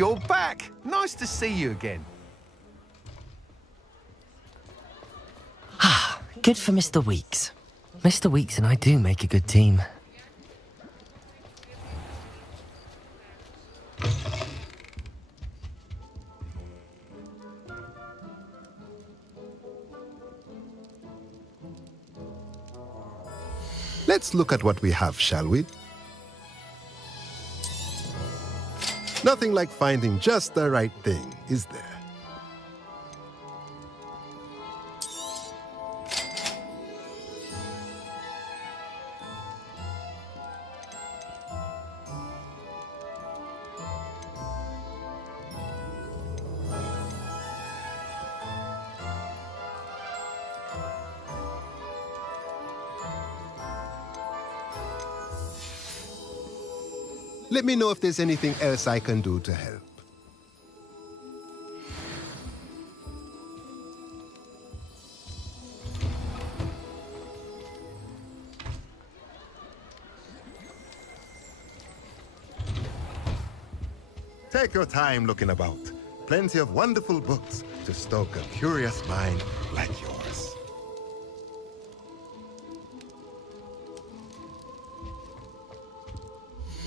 You're back! Nice to see you again. Ah, good for Mr. Weeks. Mr. Weeks and I do make a good team. Let's look at what we have, shall we? Nothing like finding just the right thing, is there? Let me know if there's anything else I can do to help. Take your time looking about. Plenty of wonderful books to stoke a curious mind like yours.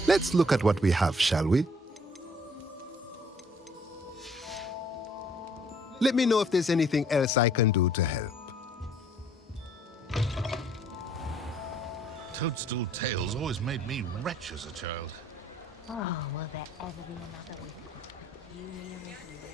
Let's look at what we have, shall we? Let me know if there's anything else I can do to help. Toadstool tales always made me wretch as a child. Oh, will there ever be another week? You review it.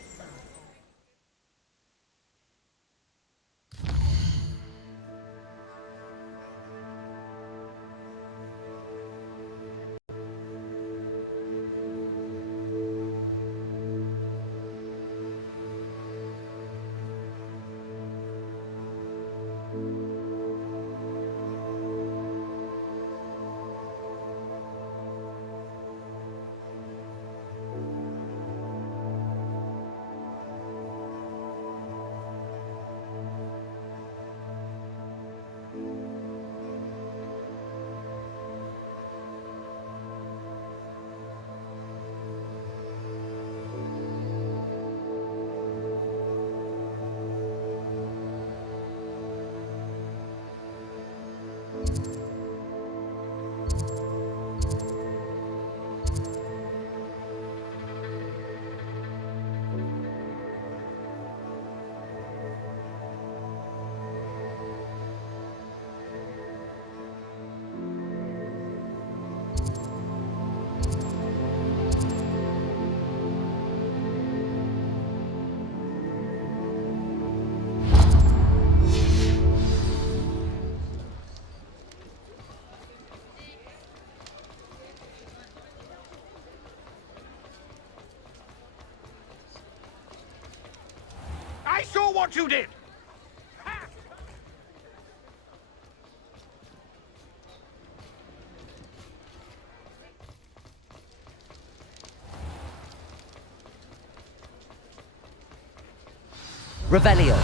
I saw what you did! Revelio.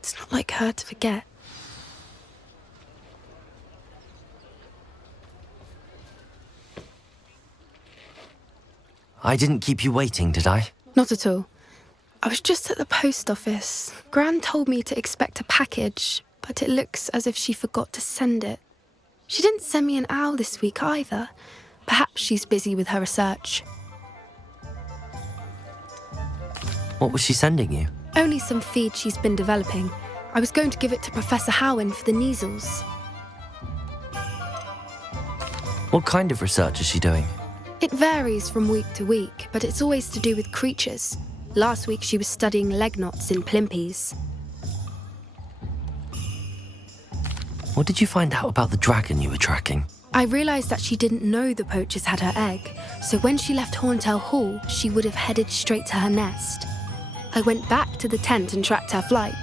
It's not like her to forget. I didn't keep you waiting, did I? Not at all. I was just at the post office. Gran told me to expect a package, but it looks as if she forgot to send it. She didn't send me an owl this week either. Perhaps she's busy with her research. What was she sending you? Only some feed she's been developing. I was going to give it to Professor Howen for the measles. What kind of research is she doing? It varies from week to week, but it's always to do with creatures. Last week she was studying leg knots in plimpies. What did you find out about the dragon you were tracking? I realised that she didn't know the poachers had her egg, so when she left Horntail Hall, she would have headed straight to her nest. I went back to the tent and tracked her flight.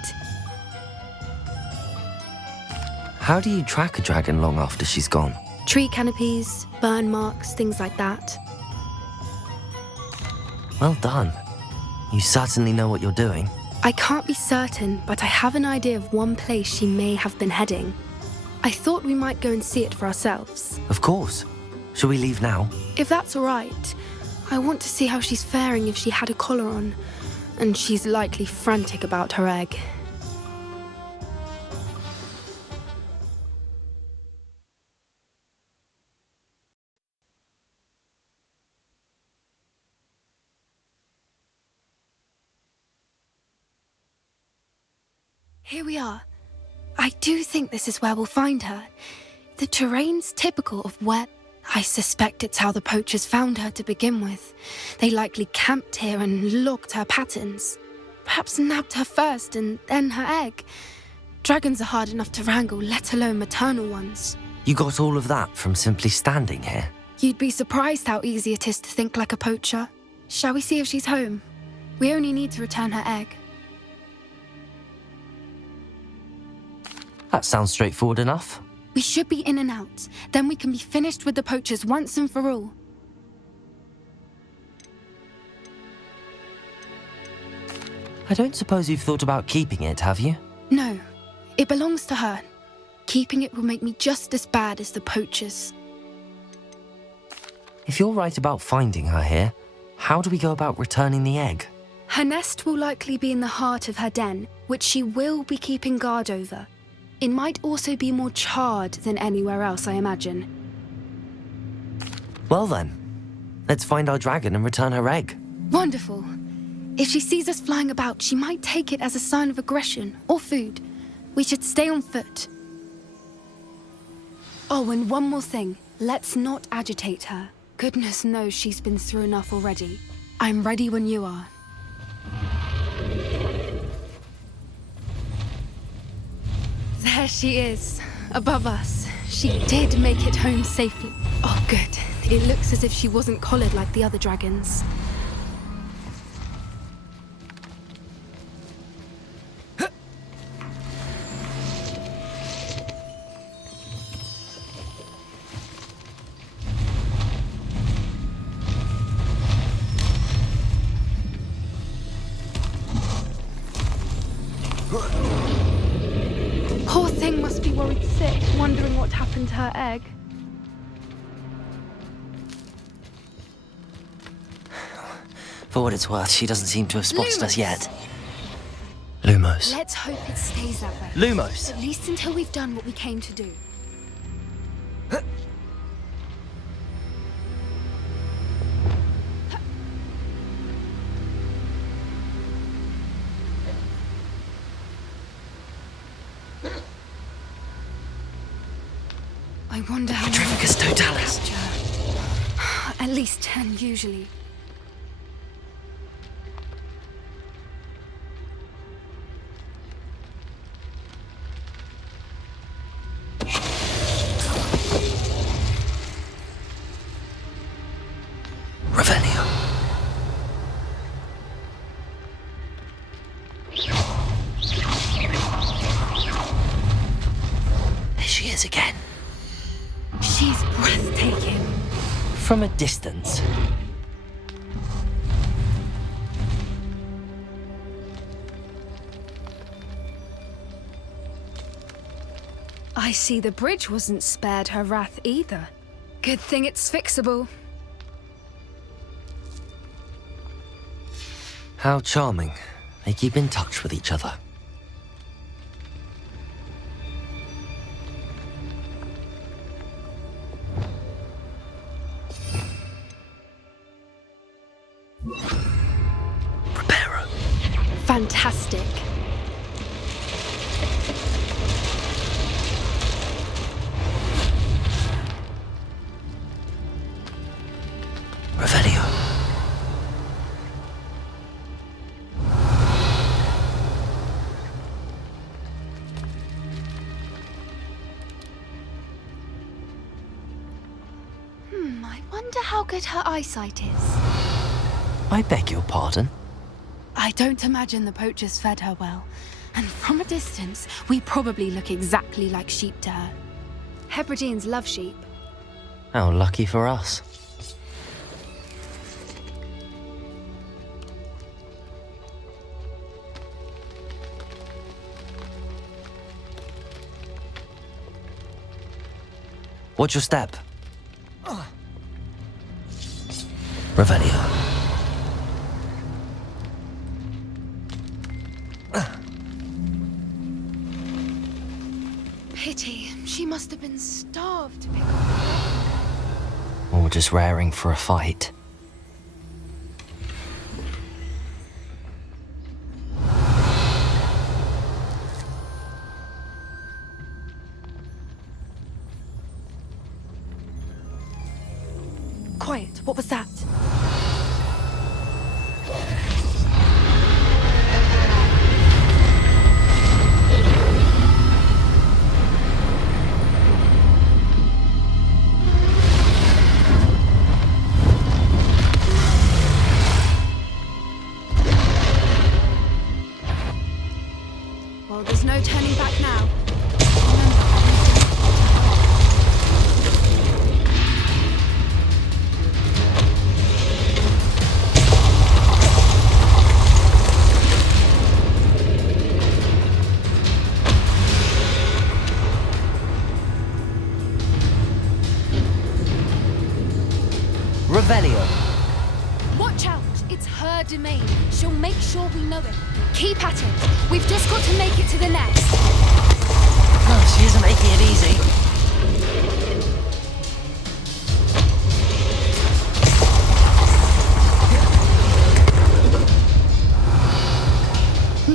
How do you track a dragon long after she's gone? Tree canopies, burn marks, things like that. Well done. You certainly know what you're doing. I can't be certain, but I have an idea of one place she may have been heading. I thought we might go and see it for ourselves. Of course. Shall we leave now? If that's all right, I want to see how she's faring if she had a collar on. And she's likely frantic about her egg. Here we are. I do think this is where we'll find her. The terrain's typical of where... I suspect it's how the poachers found her to begin with. They likely camped here and logged her patterns. Perhaps nabbed her first and then her egg. Dragons are hard enough to wrangle, let alone maternal ones. You got all of that from simply standing here? You'd be surprised how easy it is to think like a poacher. Shall we see if she's home? We only need to return her egg. That sounds straightforward enough. We should be in and out. Then we can be finished with the poachers once and for all. I don't suppose you've thought about keeping it, have you? No, it belongs to her. Keeping it will make me just as bad as the poachers. If you're right about finding her here, how do we go about returning the egg? Her nest will likely be in the heart of her den, which she will be keeping guard over. It might also be more charred than anywhere else, I imagine. Well then, let's find our dragon and return her egg. Wonderful. If she sees us flying about, she might take it as a sign of aggression or food. We should stay on foot. Oh, and one more thing. Let's not agitate her. Goodness knows she's been through enough already. I'm ready when you are. There she is, above us. She did make it home safely. Oh, good. It looks as if she wasn't collared like the other dragons. Poor thing must be worried sick, wondering what happened to her egg. For what it's worth, she doesn't seem to have spotted Lumos. us yet. Lumos. Let's hope it stays that way. Lumos! At least until we've done what we came to do. I wonder how many Petrificus totalis. capture. At least 10 usually. Revelio. There she is again. She's breathtaking. From a distance. I see the bridge wasn't spared her wrath either. Good thing it's fixable. How charming. They keep in touch with each other. Preparo. Fantastic. Revelio. I wonder how good her eyesight is. I beg your pardon? I don't imagine the poachers fed her well. And from a distance, we probably look exactly like sheep to her. Hebrideans love sheep. How lucky for us. Watch your step. Revelio. Pity. She must have been starved. Or just raring for a fight. Quiet. What was that? Well, there's no turning back now. Revelio. Watch out! It's her domain. She'll make sure we know it. Keep at it. We've just got to make it to the nest. Oh, she isn't making it easy.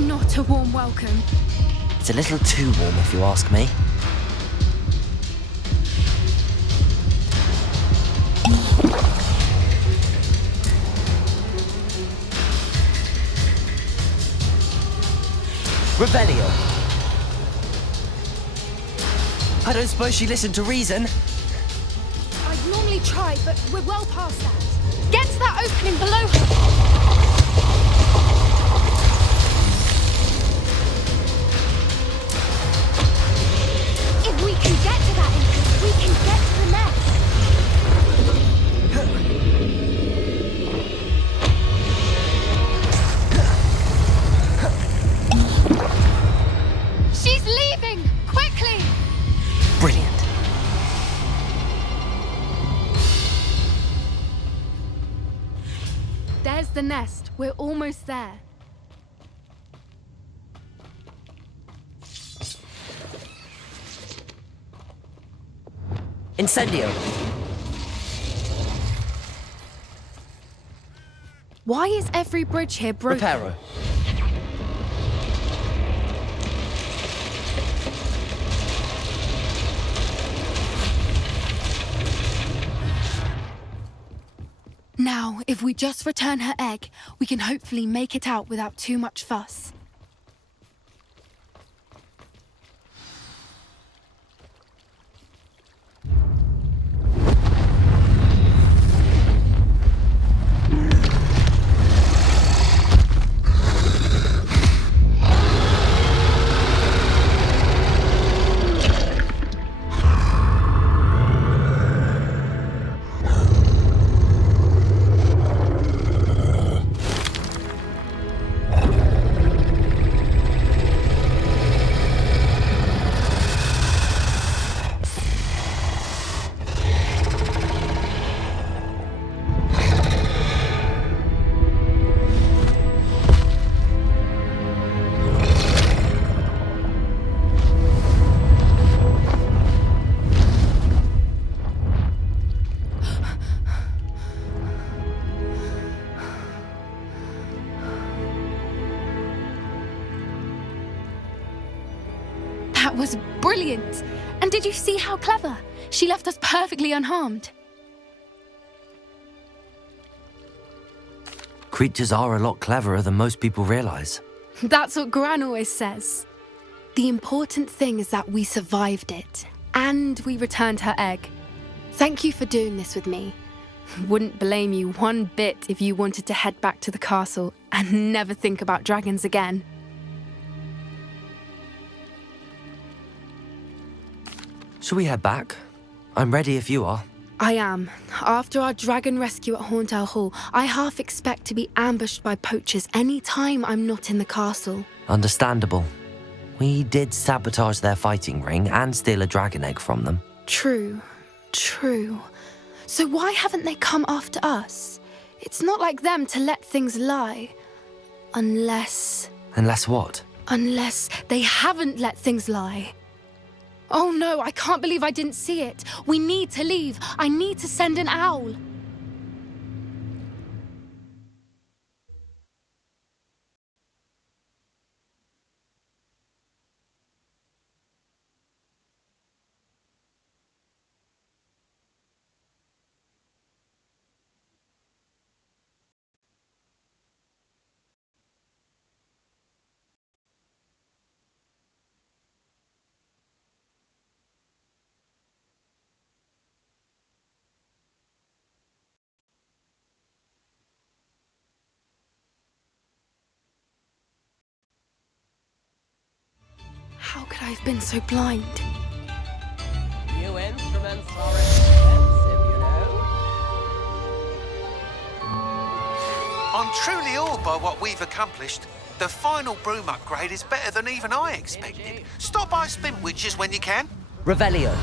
Not a warm welcome. It's a little too warm if you ask me. Revelio. I don't suppose she listened to reason. I'd normally try, but we're well past that. Get to that opening below her. If we can get to that entrance, we can get to the nest. She's leaving! Quickly! Brilliant. There's the nest. We're almost there. Incendio. Why is every bridge here broken? Reparo. Now, if we just return her egg, we can hopefully make it out without too much fuss. That was brilliant! And did you see how clever? She left us perfectly unharmed. Creatures are a lot cleverer than most people realize. That's what Gran always says. The important thing is that we survived it, and we returned her egg. Thank you for doing this with me. Wouldn't blame you one bit if you wanted to head back to the castle and never think about dragons again. Shall we head back? I'm ready if you are. I am. After our dragon rescue at Hauntel Hall, I half expect to be ambushed by poachers any time I'm not in the castle. Understandable. We did sabotage their fighting ring and steal a dragon egg from them. True. So why haven't they come after us? It's not like them to let things lie. Unless what? Unless they haven't let things lie. Oh no, I can't believe I didn't see it. We need to leave. I need to send an owl. How could I have been so blind? New instruments are expensive, you know. I'm truly awed by what we've accomplished. The final broom upgrade is better than even I expected. Stop by Spintwitches when you can. Revelio.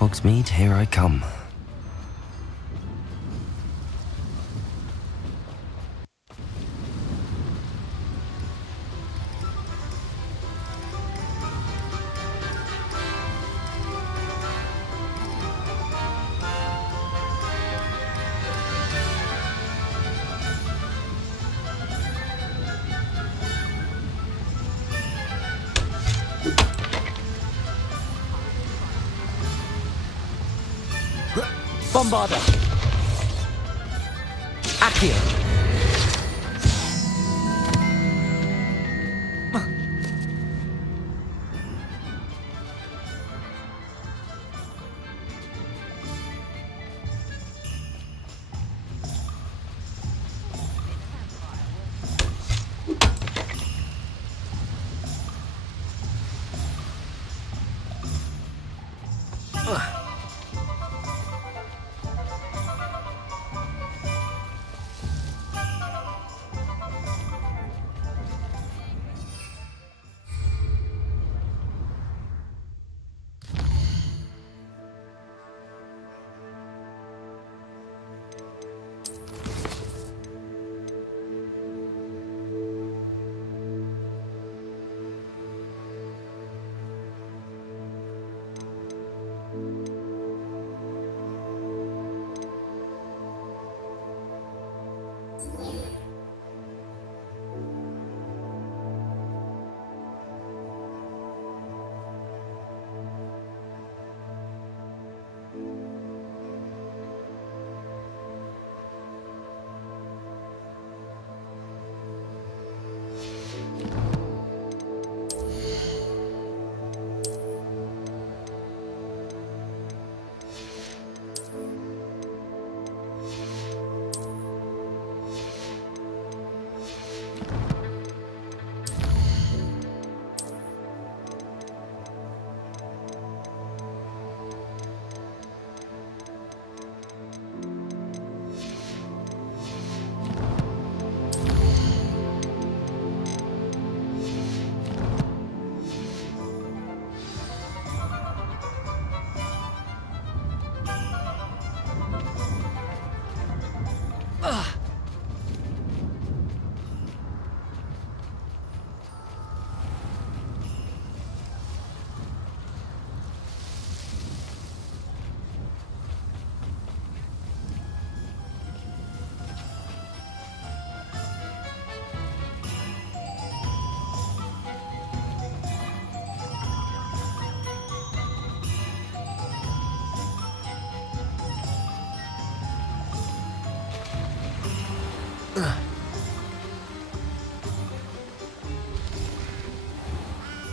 Hogsmeade, here I come. Bombarda. Accio.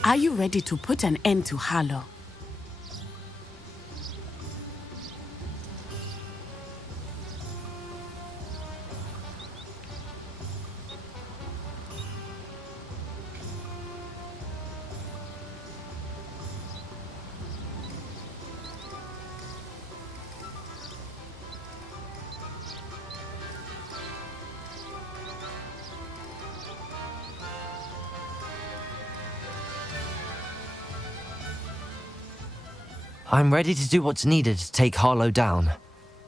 Are you ready to put an end to Harlow? I'm ready to do what's needed to take Harlow down.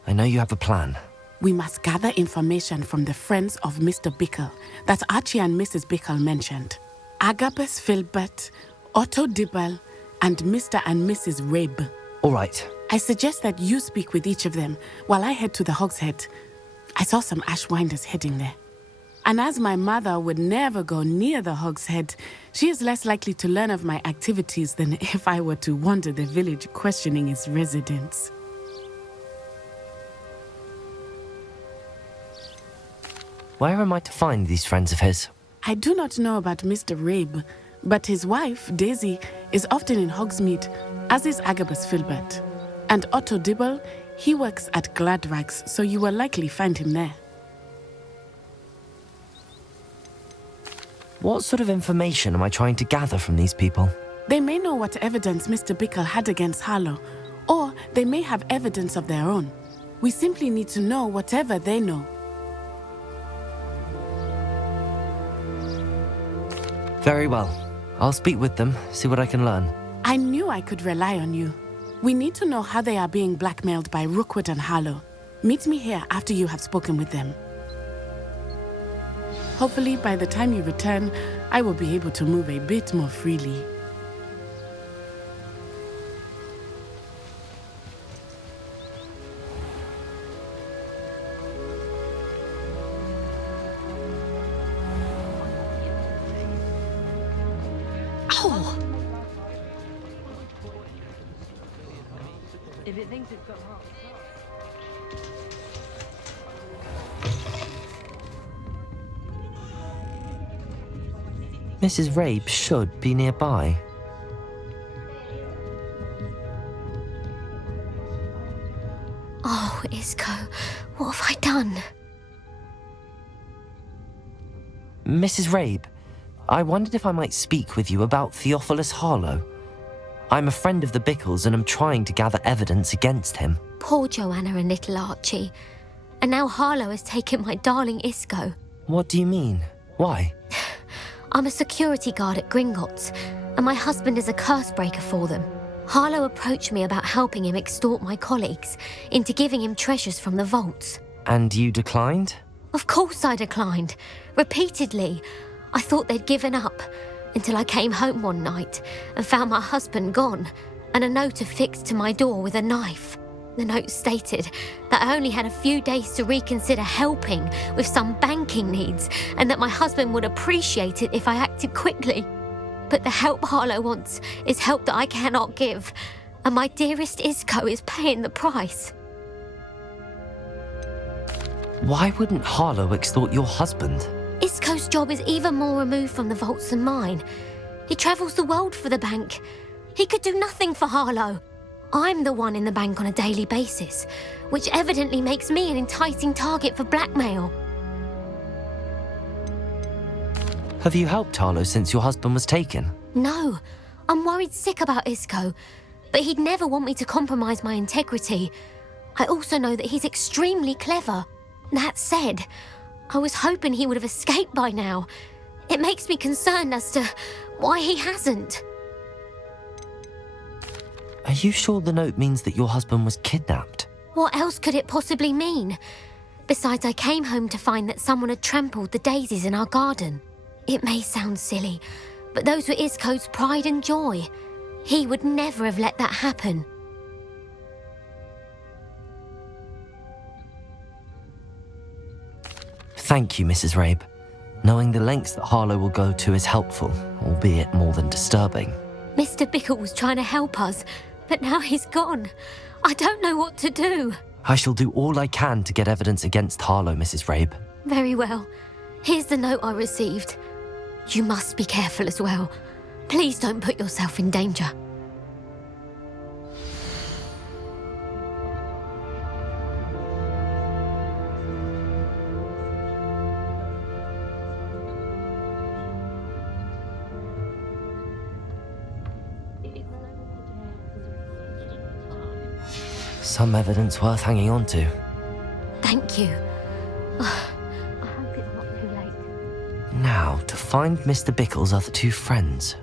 I know you have a plan. We must gather information from the friends of Mr. Bickle that Archie and Mrs. Bickle mentioned. Agabus Filbert, Otto Dibble, and Mr. and Mrs. Rabe. All right. I suggest that you speak with each of them while I head to the Hog's Head. I saw some Ashwinders heading there. And as my mother would never go near the Hog's Head, she is less likely to learn of my activities than if I were to wander the village questioning its residents. Where am I to find these friends of his? I do not know about Mr. Rabe, but his wife, Daisy, is often in Hogsmeade, as is Agabus Filbert. And Otto Dibble, he works at Gladrags, so you will likely find him there. What sort of information am I trying to gather from these people? They may know what evidence Mr. Bickle had against Harlow, or they may have evidence of their own. We simply need to know whatever they know. Very well. I'll speak with them, see what I can learn. I knew I could rely on you. We need to know how they are being blackmailed by Rookwood and Harlow. Meet me here after you have spoken with them. Hopefully, by the time you return, I will be able to move a bit more freely. Oh! If it thinks it's got heart. Mrs. Rabe should be nearby. Oh, Isco, what have I done? Mrs. Rabe, I wondered if I might speak with you about Theophilus Harlow. I'm a friend of the Bickles and am trying to gather evidence against him. Poor Joanna and little Archie. And now Harlow has taken my darling Isco. What do you mean? Why? I'm a security guard at Gringotts, and my husband is a curse breaker for them. Harlow approached me about helping him extort my colleagues into giving him treasures from the vaults. And you declined? Of course I declined. Repeatedly. I thought they'd given up, until I came home one night and found my husband gone, and a note affixed to my door with a knife. The note stated that I only had a few days to reconsider helping with some banking needs, and that my husband would appreciate it if I acted quickly. But the help Harlow wants is help that I cannot give, and my dearest Isco is paying the price. Why wouldn't Harlow extort your husband? Isco's job is even more removed from the vaults than mine. He travels the world for the bank. He could do nothing for Harlow. I'm the one in the bank on a daily basis, which evidently makes me an enticing target for blackmail. Have you helped Harlow since your husband was taken? No, I'm worried sick about Isco, but he'd never want me to compromise my integrity. I also know that he's extremely clever. That said, I was hoping he would have escaped by now. It makes me concerned as to why he hasn't. Are you sure the note means that your husband was kidnapped? What else could it possibly mean? Besides, I came home to find that someone had trampled the daisies in our garden. It may sound silly, but those were Isco's pride and joy. He would never have let that happen. Thank you, Mrs. Rabe. Knowing the lengths that Harlow will go to is helpful, albeit more than disturbing. Mr. Bickle was trying to help us, but now he's gone. I don't know what to do. I shall do all I can to get evidence against Harlow, Mrs. Rabe. Very well. Here's the note I received. You must be careful as well. Please don't put yourself in danger. Some evidence worth hanging on to. Thank you. I hope it's not too late. Now, to find Mr. Bickle's other two friends.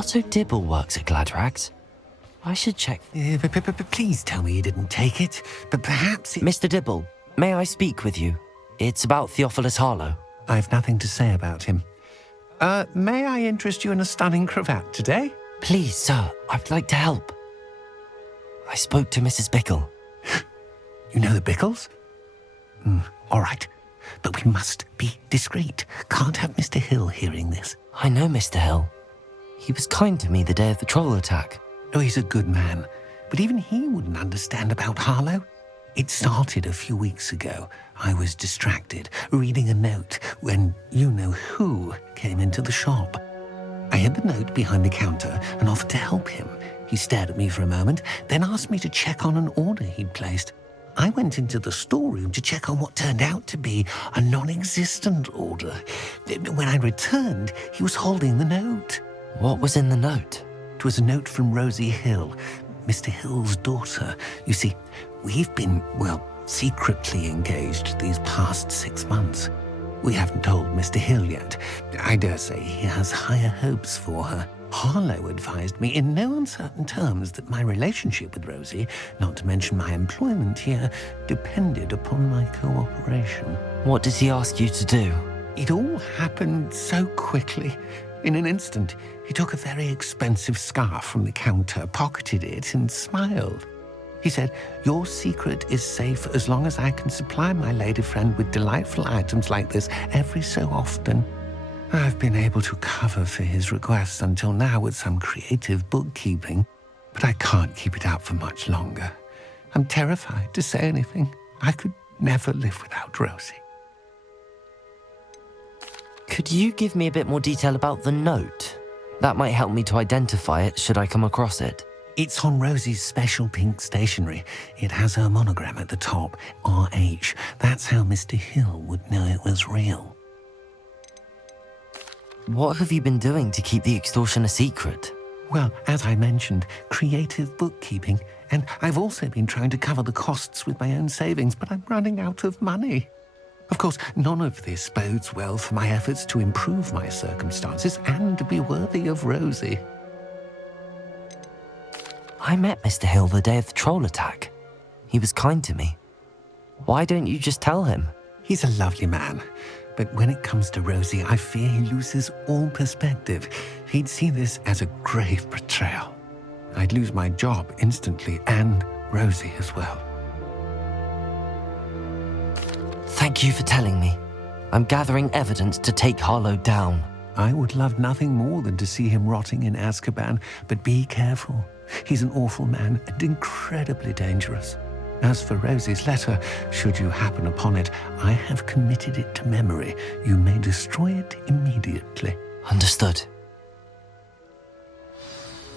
Otto Dibble works at Gladrags. I should check. Please tell me you didn't take it, but perhaps it... Mr. Dibble, may I speak with you? It's about Theophilus Harlow. I've nothing to say about him. May I interest you in a stunning cravat today? Please, sir, I'd like to help. I spoke to Mrs. Bickle. You know the Bickles? All right, but we must be discreet. Can't have Mr. Hill hearing this. I know Mr. Hill. He was kind to me the day of the troll attack. Oh, he's a good man, but even he wouldn't understand about Harlow. It started a few weeks ago. I was distracted, reading a note, when you-know-who came into the shop. I hid the note behind the counter and offered to help him. He stared at me for a moment, then asked me to check on an order he'd placed. I went into the storeroom to check on what turned out to be a non-existent order. When I returned, he was holding the note. What was in the note? It was a note from Rosie Hill, Mr. Hill's daughter. You see, we've been, secretly engaged these past 6 months. We haven't told Mr. Hill yet. I dare say he has higher hopes for her. Harlow advised me in no uncertain terms that my relationship with Rosie, not to mention my employment here, depended upon my cooperation. What did he ask you to do? It all happened so quickly. In an instant, he took a very expensive scarf from the counter, pocketed it, and smiled. He said, "Your secret is safe as long as I can supply my lady friend with delightful items like this every so often." I've been able to cover for his requests until now with some creative bookkeeping, but I can't keep it out for much longer. I'm terrified to say anything. I could never live without Rosie. Could you give me a bit more detail about the note? That might help me to identify it should I come across it. It's on Rosie's special pink stationery. It has her monogram at the top, RH. That's how Mr. Hill would know it was real. What have you been doing to keep the extortion a secret? Well, as I mentioned, creative bookkeeping. And I've also been trying to cover the costs with my own savings, but I'm running out of money. Of course, none of this bodes well for my efforts to improve my circumstances and to be worthy of Rosie. I met Mr. Hill the day of the troll attack. He was kind to me. Why don't you just tell him? He's a lovely man, but when it comes to Rosie, I fear he loses all perspective. He'd see this as a grave betrayal. I'd lose my job instantly, and Rosie as well. Thank you for telling me. I'm gathering evidence to take Harlow down. I would love nothing more than to see him rotting in Azkaban, but be careful. He's an awful man and incredibly dangerous. As for Rosie's letter, should you happen upon it, I have committed it to memory. You may destroy it immediately. Understood.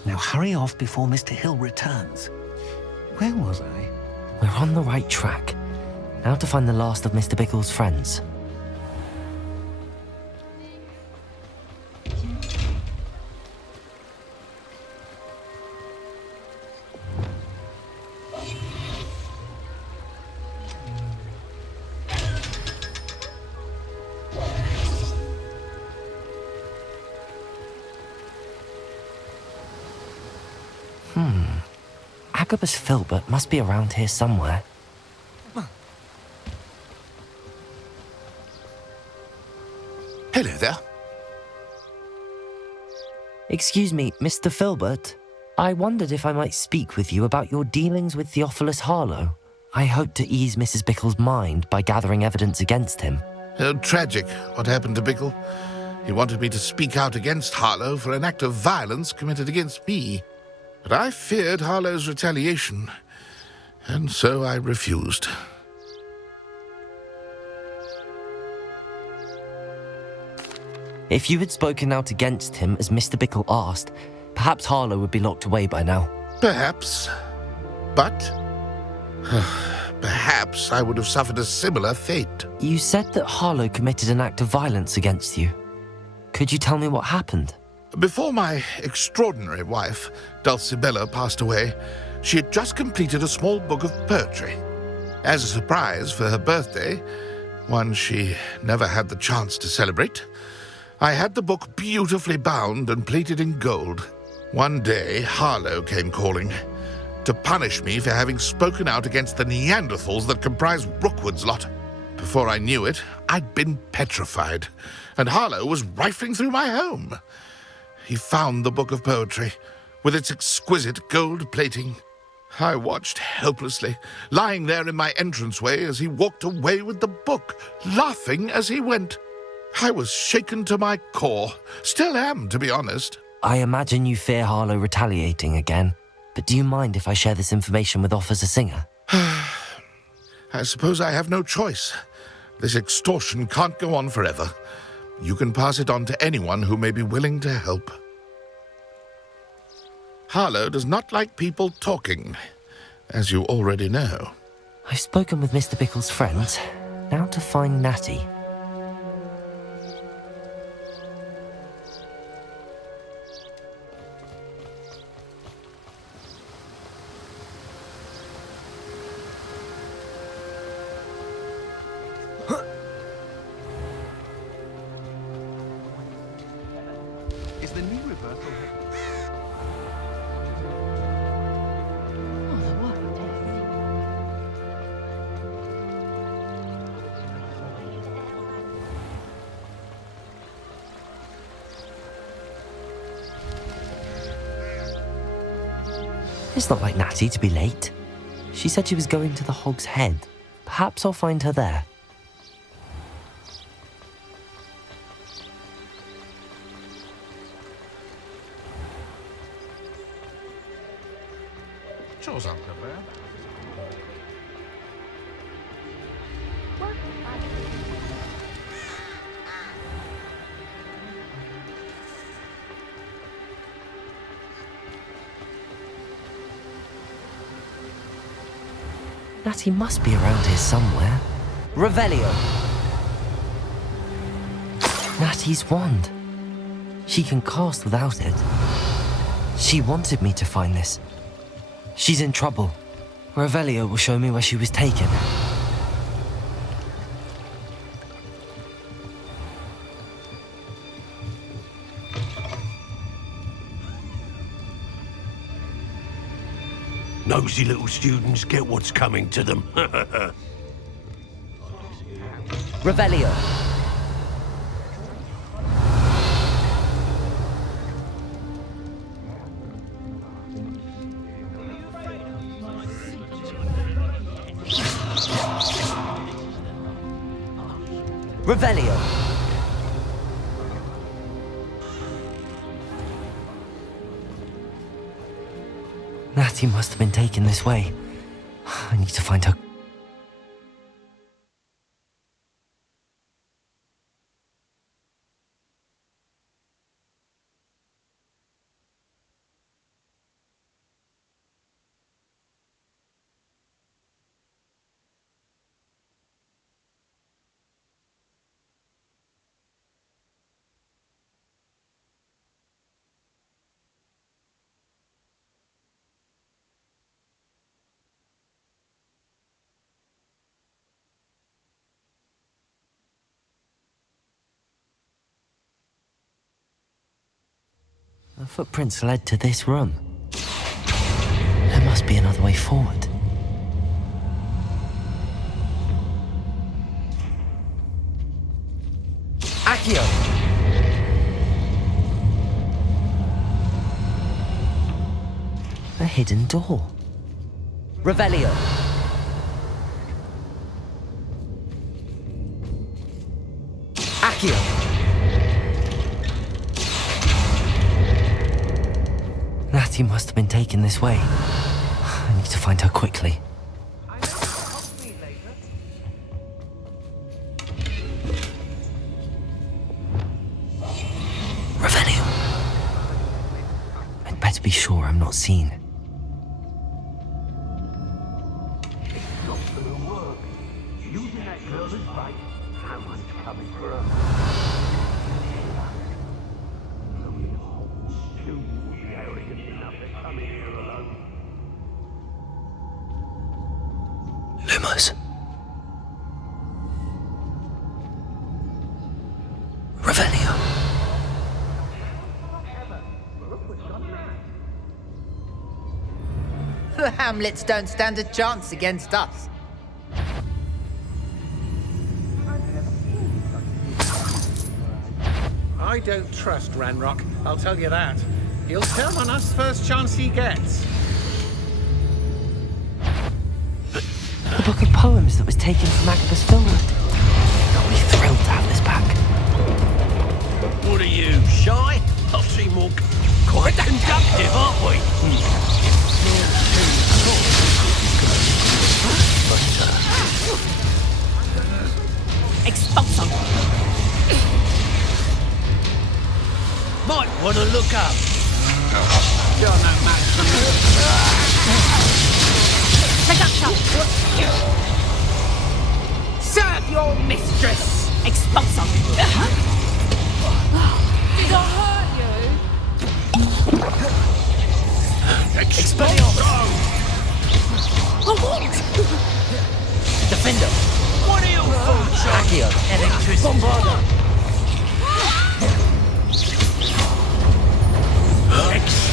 Now hurry off before Mr. Hill returns. Where was I? We're on the right track. Now to find the last of Mr. Bickle's friends. Agabus Filbert must be around here somewhere. Hello there. Excuse me, Mr. Filbert. I wondered if I might speak with you about your dealings with Theophilus Harlow. I hope to ease Mrs. Bickle's mind by gathering evidence against him. Tragic, what happened to Bickle. He wanted me to speak out against Harlow for an act of violence committed against me. But I feared Harlow's retaliation, and so I refused. If you had spoken out against him as Mr. Bickle asked, perhaps Harlow would be locked away by now. Perhaps. But perhaps I would have suffered a similar fate. You said that Harlow committed an act of violence against you. Could you tell me what happened? Before my extraordinary wife, Dulcibella, passed away, she had just completed a small book of poetry. As a surprise for her birthday, one she never had the chance to celebrate, I had the book beautifully bound and plated in gold. One day, Harlow came calling to punish me for having spoken out against the Neanderthals that comprise Rookwood's lot. Before I knew it, I'd been petrified, and Harlow was rifling through my home. He found the book of poetry, with its exquisite gold plating. I watched helplessly, lying there in my entranceway as he walked away with the book, laughing as he went. I was shaken to my core. Still am, to be honest. I imagine you fear Harlow retaliating again, but do you mind if I share this information with Officer Singer? I suppose I have no choice. This extortion can't go on forever. You can pass it on to anyone who may be willing to help. Harlow does not like people talking, as you already know. I've spoken with Mr. Bickle's friends. Now to find Natty. Is the new reversal... It's not like Natty to be late. She said she was going to the Hog's Head. Perhaps I'll find her there. Chore's up there. Natty must be around here somewhere. Revelio! Natty's wand. She can cast without it. She wanted me to find this. She's in trouble. Revelio will show me where she was taken. Nosy little students get what's coming to them. Revelio! Revelio! Natty must have been taken this way. I need to find her. The footprints led to this room. There must be another way forward. Accio! A hidden door. Revelio! Accio! Natty must have been taken this way. I need to find her quickly. Revelio. I'd better be sure I'm not seen. It's not gonna work. Using that girl is right. How much coming for her? Lumos. Revelio. the hamlets don't stand a chance against us. I don't trust Ranrock, I'll tell you that. He'll turn on us first chance he gets. The book of poems that was taken from Agabus Filbert. I'll be thrilled to have this back. What are you, shy? I seem more quite conductive, aren't we? Expulsum. Might want to look up. You're no match for me. Reductum. Serve your mistress! Expulsum. Did I hurt you? Expelliarmus! Oh, what? Defender. What are you fools on? Accio. Electricity. Bombarda.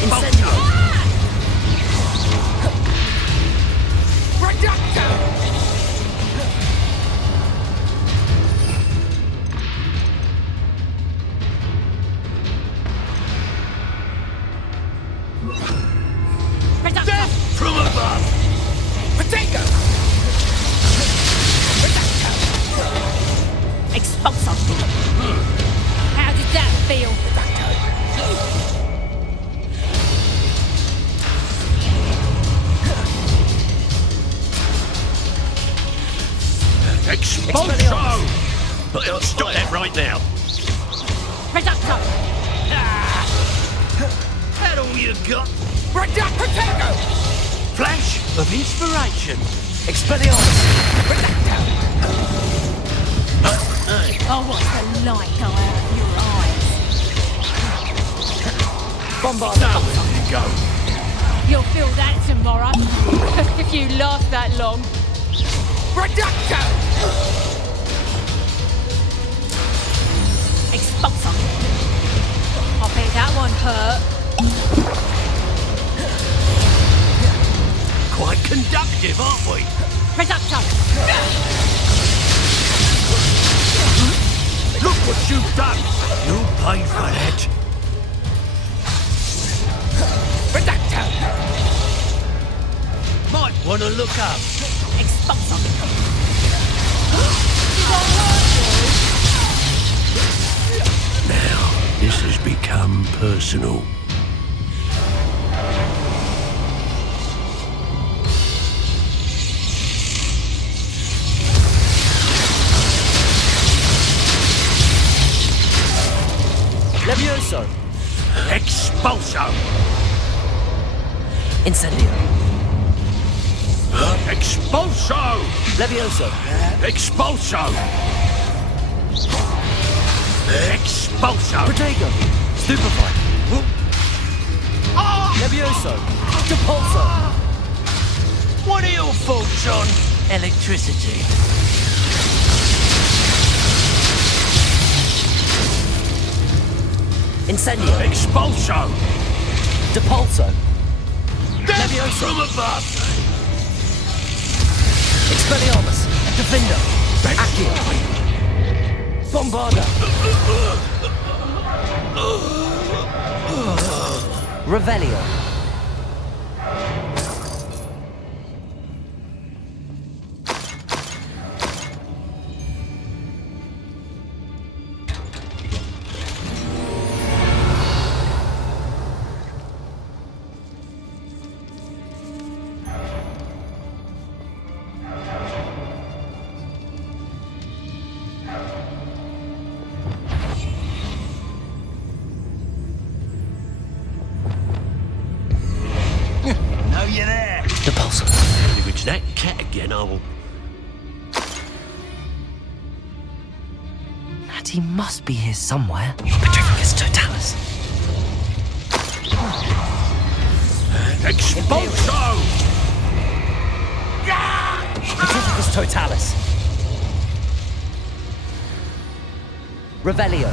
Incendio. Death from above! Potato! Expulsum. How did that feel? Expulso! Stop that right now. Reductum. That all you got? Potato! Flash of inspiration. Expelliarmus. Oh, what's the light go out of your eyes? Bombarda. Now where did it go? You'll feel that tomorrow. If you last that long. Expulsum. I bet that one hurt. Quite conductive, aren't we? Reductum. Look what you've done! You'll pay for that. Might want to look up. Expulsum. Now, this has become personal. Levioso. Expulso! Incendio. Expulso! Levioso. Expulso! Expulso! Protego. Stupefy. Levioso. Depulso. What are your thoughts on electricity? Incendio. Expulso! Depulso. Death Levioso. from above! Expelliarmus. Defender. Accio. Bombarda. Revelio. Know you there? Depulso. If it's that cat again, I'll... Natty must be here somewhere. Petrificus Totalis. Expulso! Petrificus Totalis. Revelio.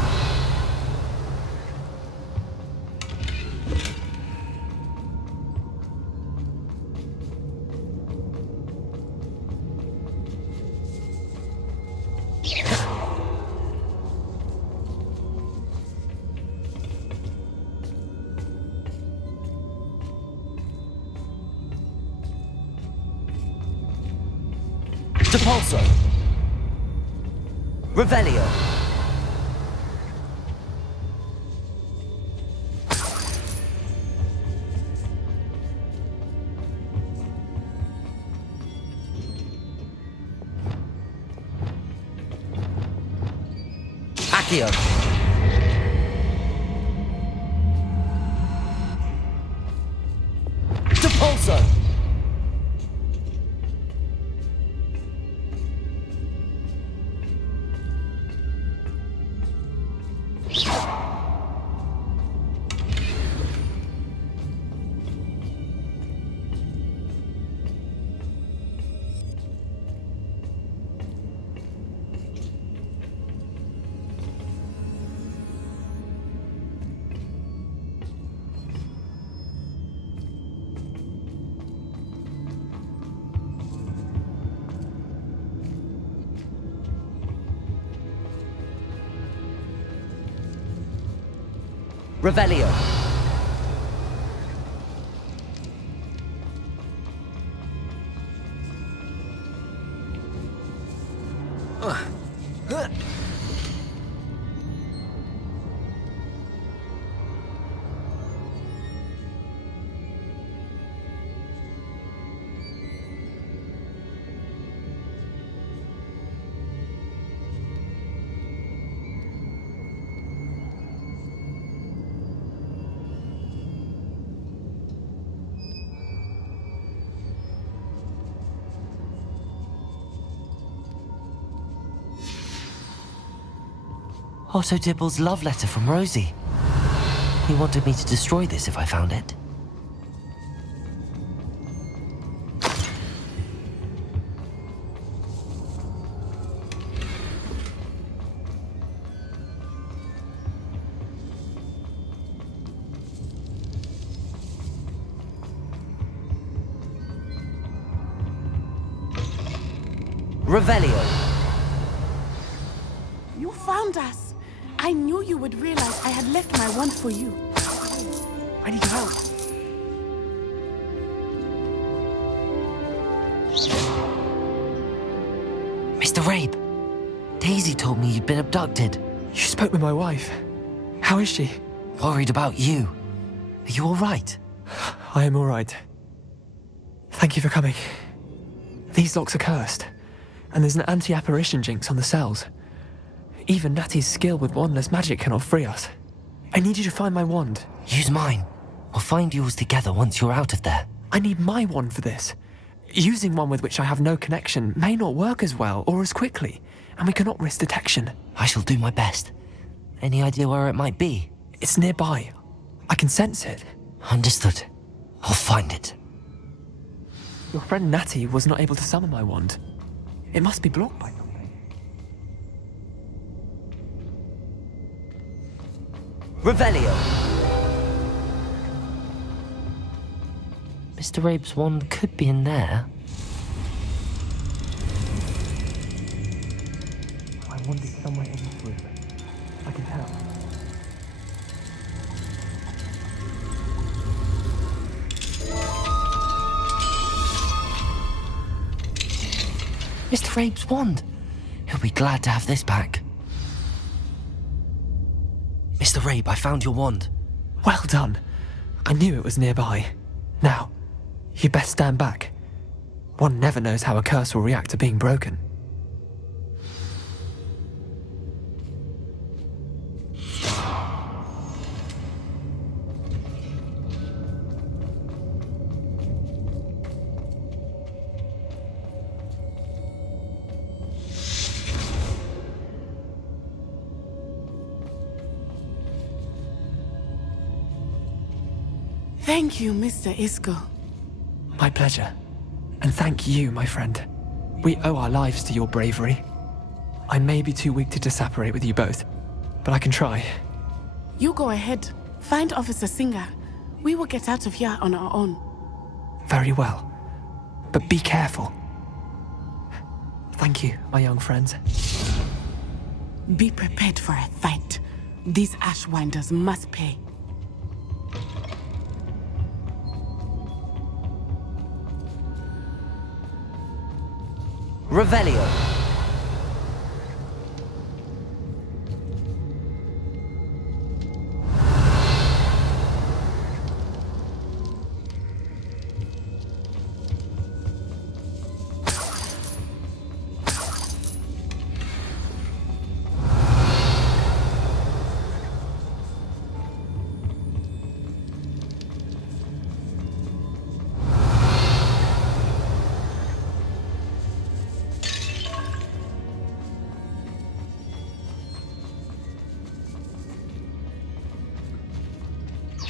Depulso. Revelio. Accio. Depulso. Revelio. Otto Dibble's love letter from Rosie. He wanted me to destroy this if I found it. Revelio. You found us. I knew you would realize I had left my wand for you. I need your help. Mr. Rabe, Daisy told me you'd been abducted. You spoke with my wife. How is she? Worried about you. Are you all right? I am all right. Thank you for coming. These locks are cursed, and there's an anti-apparition jinx on the cells. Even Natty's skill with wandless magic cannot free us. I need you to find my wand. Use mine. We'll find yours together once you're out of there. I need my wand for this. Using one with which I have no connection may not work as well or as quickly, and we cannot risk detection. I shall do my best. Any idea where it might be? It's nearby. I can sense it. Understood. I'll find it. Your friend Natty was not able to summon my wand. It must be blocked by something. Revelio. Mr. Rabe's wand could be in there. My wand is somewhere in this room. I can tell. Mr. Rabe's wand. He'll be glad to have this back. Mr. Rabe, I found your wand. Well done. I knew it was nearby. Now, you best stand back. One never knows how a curse will react to being broken. Thank you, Mr. Isco. My pleasure. And thank you, my friend. We owe our lives to your bravery. I may be too weak to disapparate with you both, but I can try. You go ahead. Find Officer Singer. We will get out of here on our own. Very well. But be careful. Thank you, my young friends. Be prepared for a fight. These Ashwinders must pay. Revelio.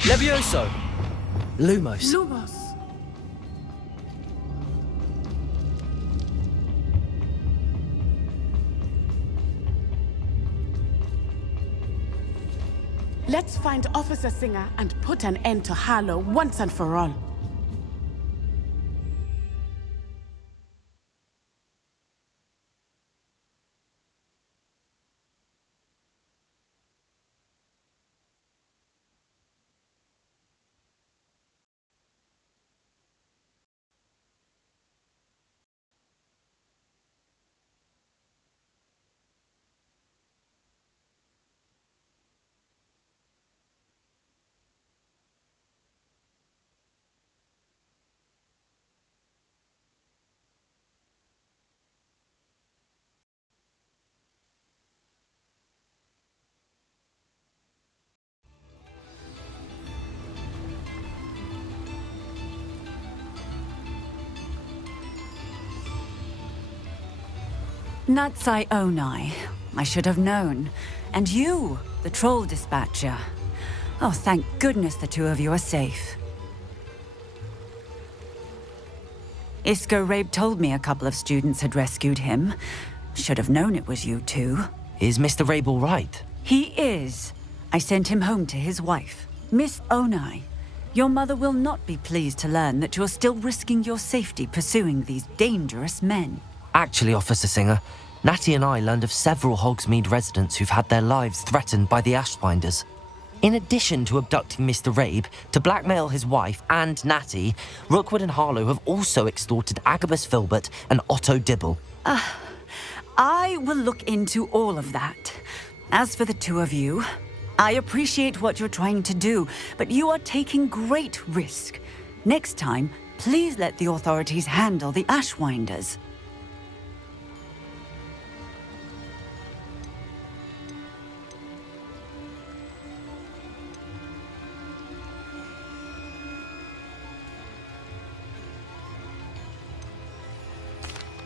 Levioso. Lumos. Lumos. Let's find Officer Singer and put an end to Harlow once and for all. Natsai Onai. I should have known. And you, the troll dispatcher. Oh, thank goodness the two of you are safe. Isco Rabe told me a couple of students had rescued him. Should have known it was you two. Is Mr. Rabe all right? He is. I sent him home to his wife. Miss Onai, your mother will not be pleased to learn that you're still risking your safety pursuing these dangerous men. Actually, Officer Singer, Natty and I learned of several Hogsmeade residents who've had their lives threatened by the Ashwinders. In addition to abducting Mr. Rabe, to blackmail his wife and Natty, Rookwood and Harlow have also extorted Agabus Filbert and Otto Dibble. I will look into all of that. As for the two of you, I appreciate what you're trying to do, but you are taking great risk. Next time, please let the authorities handle the Ashwinders.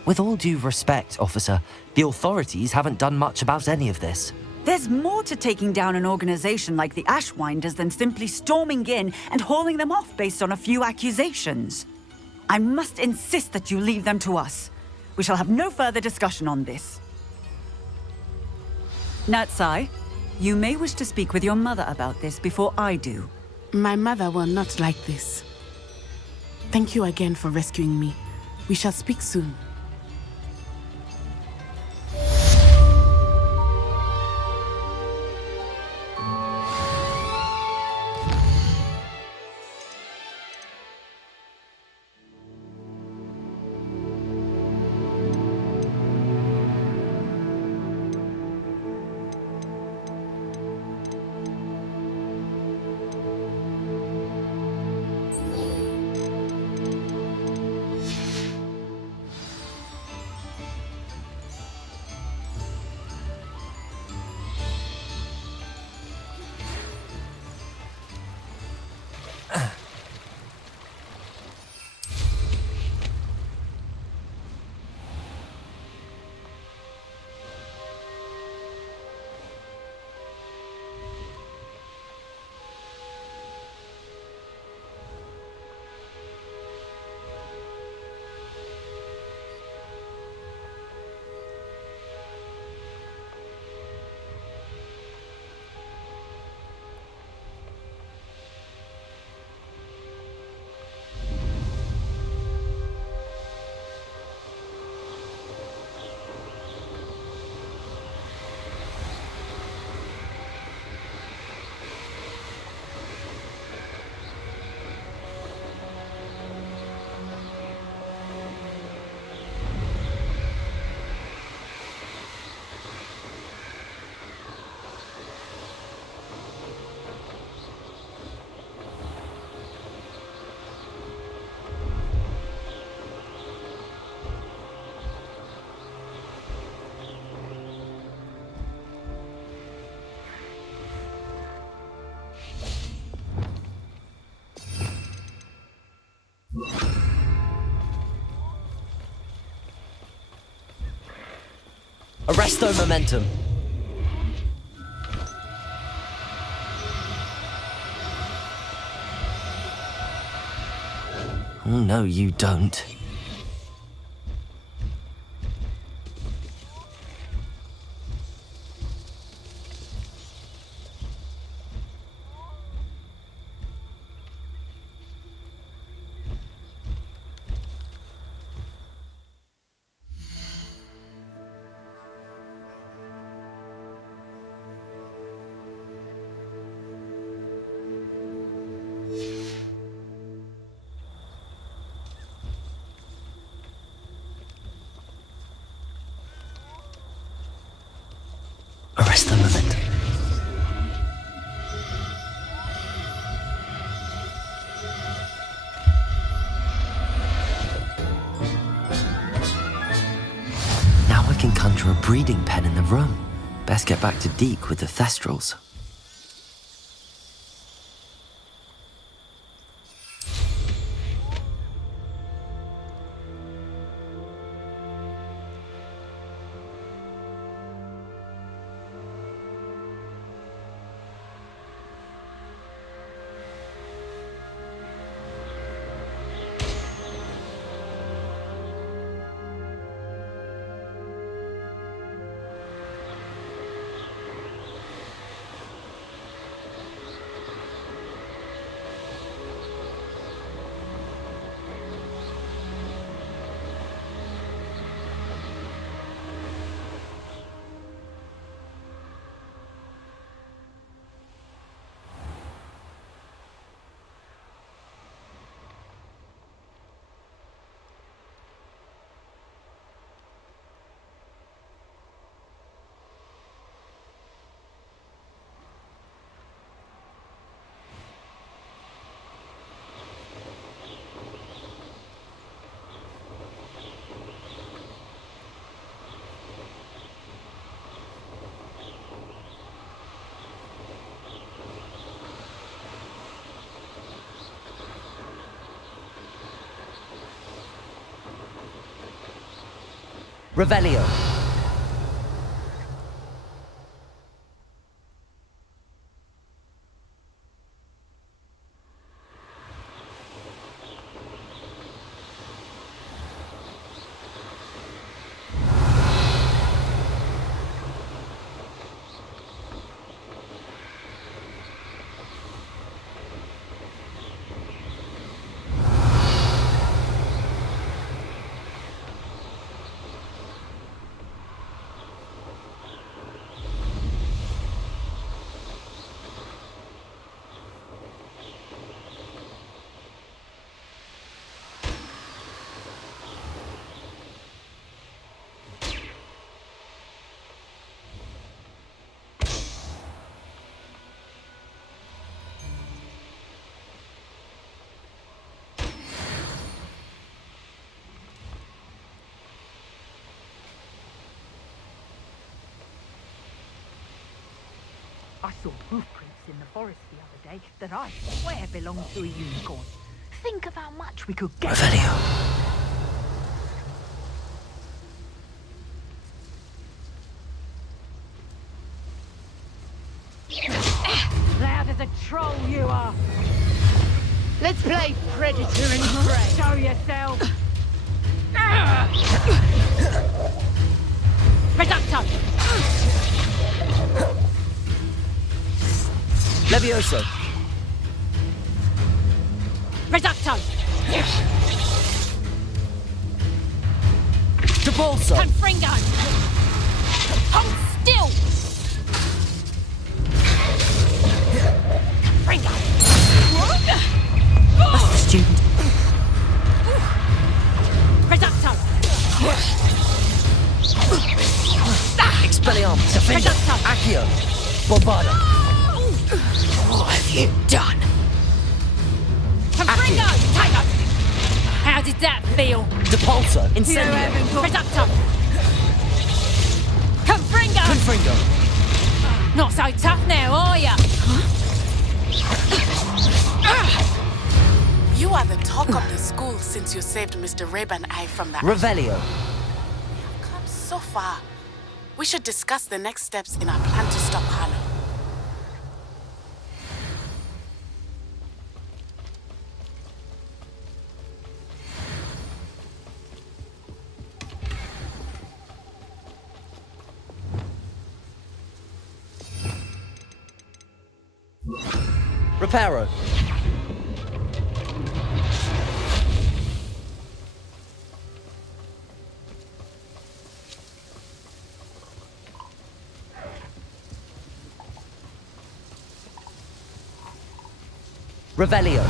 With all due respect, officer, the authorities haven't done much about any of this. There's more to taking down an organization like the Ashwinders than simply storming in and hauling them off based on a few accusations. I must insist that you leave them to us. We shall have no further discussion on this. Natsai, you may wish to speak with your mother about this before I do. My mother will not like this. Thank you again for rescuing me. We shall speak soon. Arresto momentum. Oh, no, you don't. Arrest the momentum. Now I can conjure a breeding pen in the room. Best get back to Deke with the Thestrals. Revelio. I saw hoofprints in the forest the other day that I swear belonged to a unicorn. Think of how much we could get. Revelio. Loud as a troll you are. Let's play predator and prey. Show yourself. Reducto. Levioso. Reducto. Debolso. Confringo. Hold still. Confringo. That's the student. Reducto. Expelliarmus. Defender. Reducto. Accio. Bombarda. What have you done? Confringo! Tiger! How did that feel? Depulso. Incendio. Reducto! Confringo! Confringo. Not so tough now, are ya? You are the talk of the school since you saved Mr. Reb and I from the... Revelio. We have come so far. We should discuss the next steps in our plan to stop Harlow. Reparo. Revelio.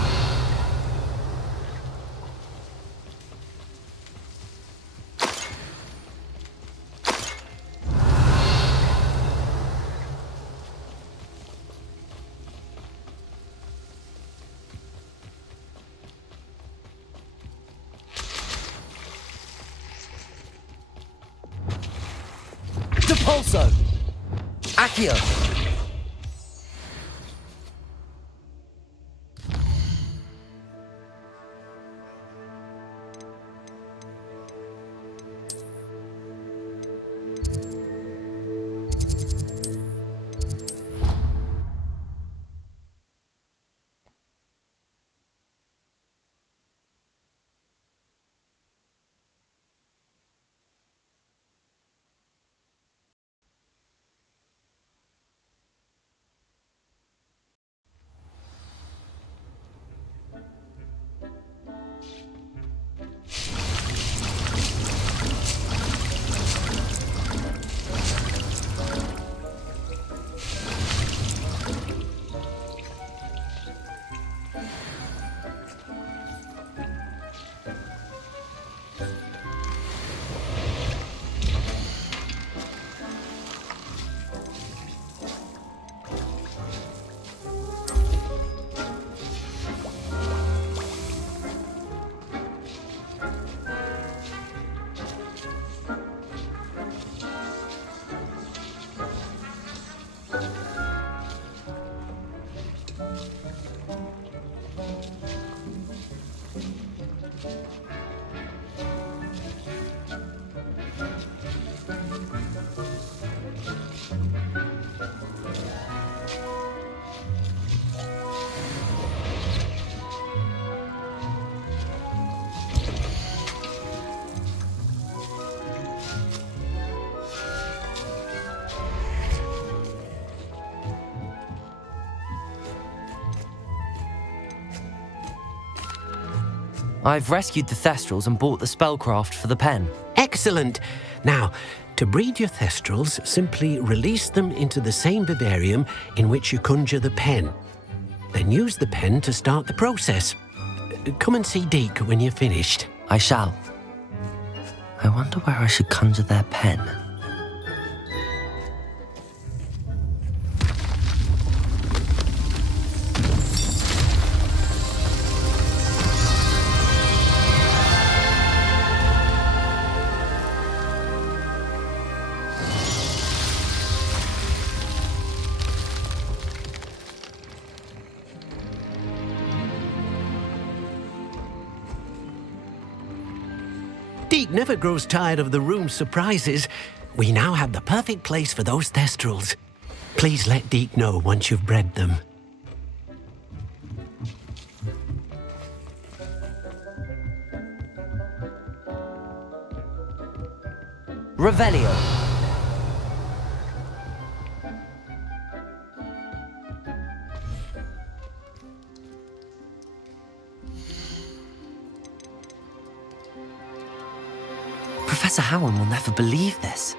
Depulso. Accio. I've rescued the Thestrals and bought the spellcraft for the pen. Excellent. Now, to breed your Thestrals, simply release them into the same vivarium in which you conjure the pen. Then use the pen to start the process. Come and see Deke when you're finished. I shall. I wonder where I should conjure their pen. Deke never grows tired of the room's surprises. We now have the perfect place for those Thestrals. Please let Deke know once you've bred them. Revelio. Professor Howard will never believe this.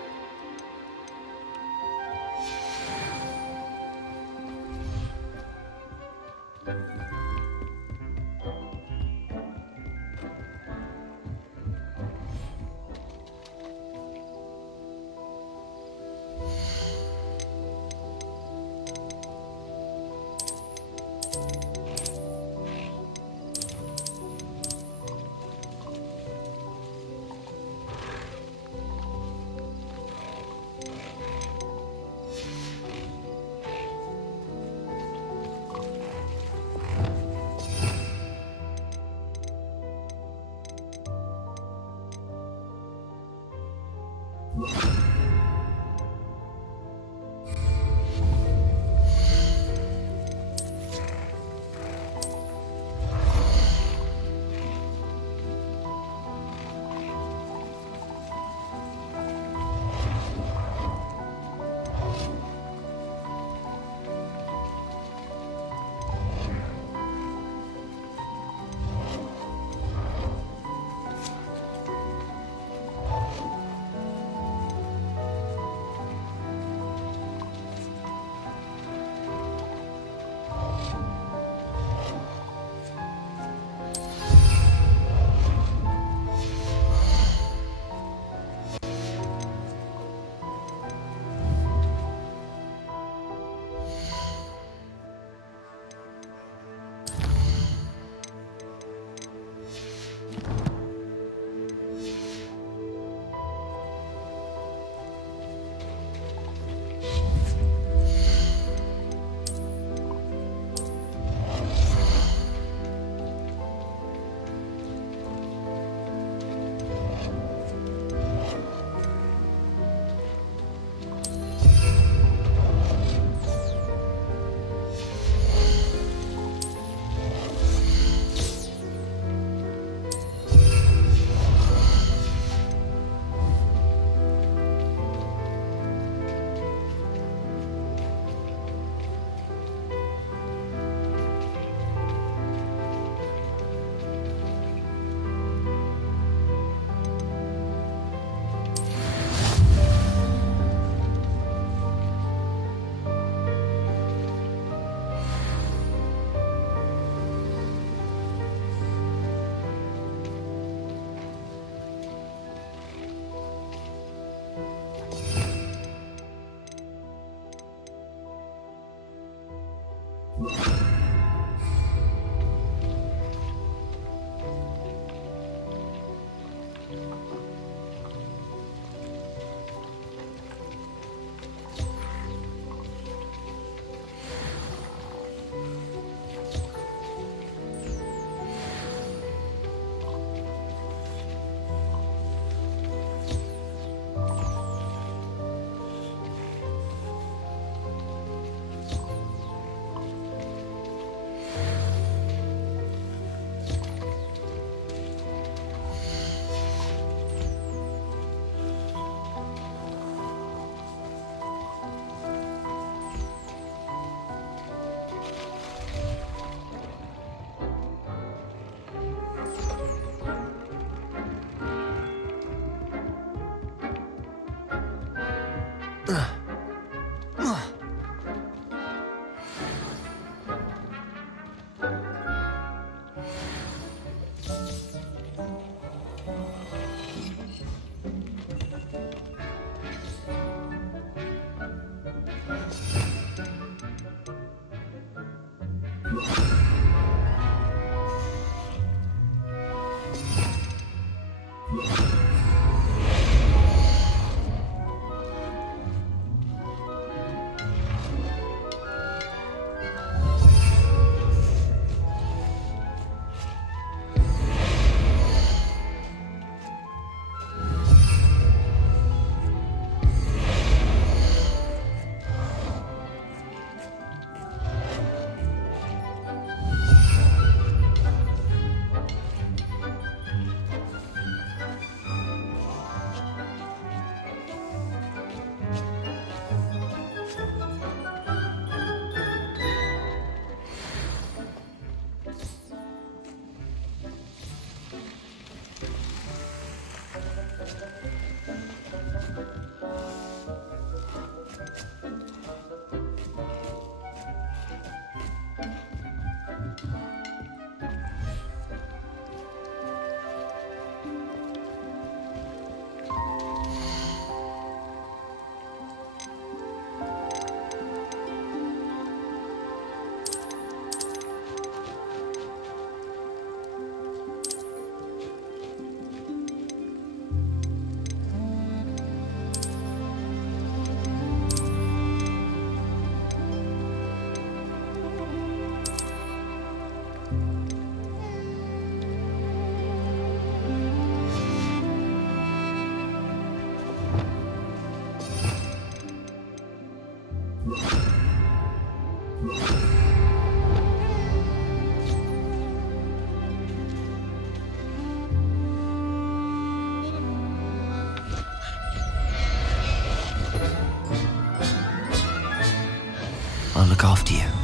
I'll look after you.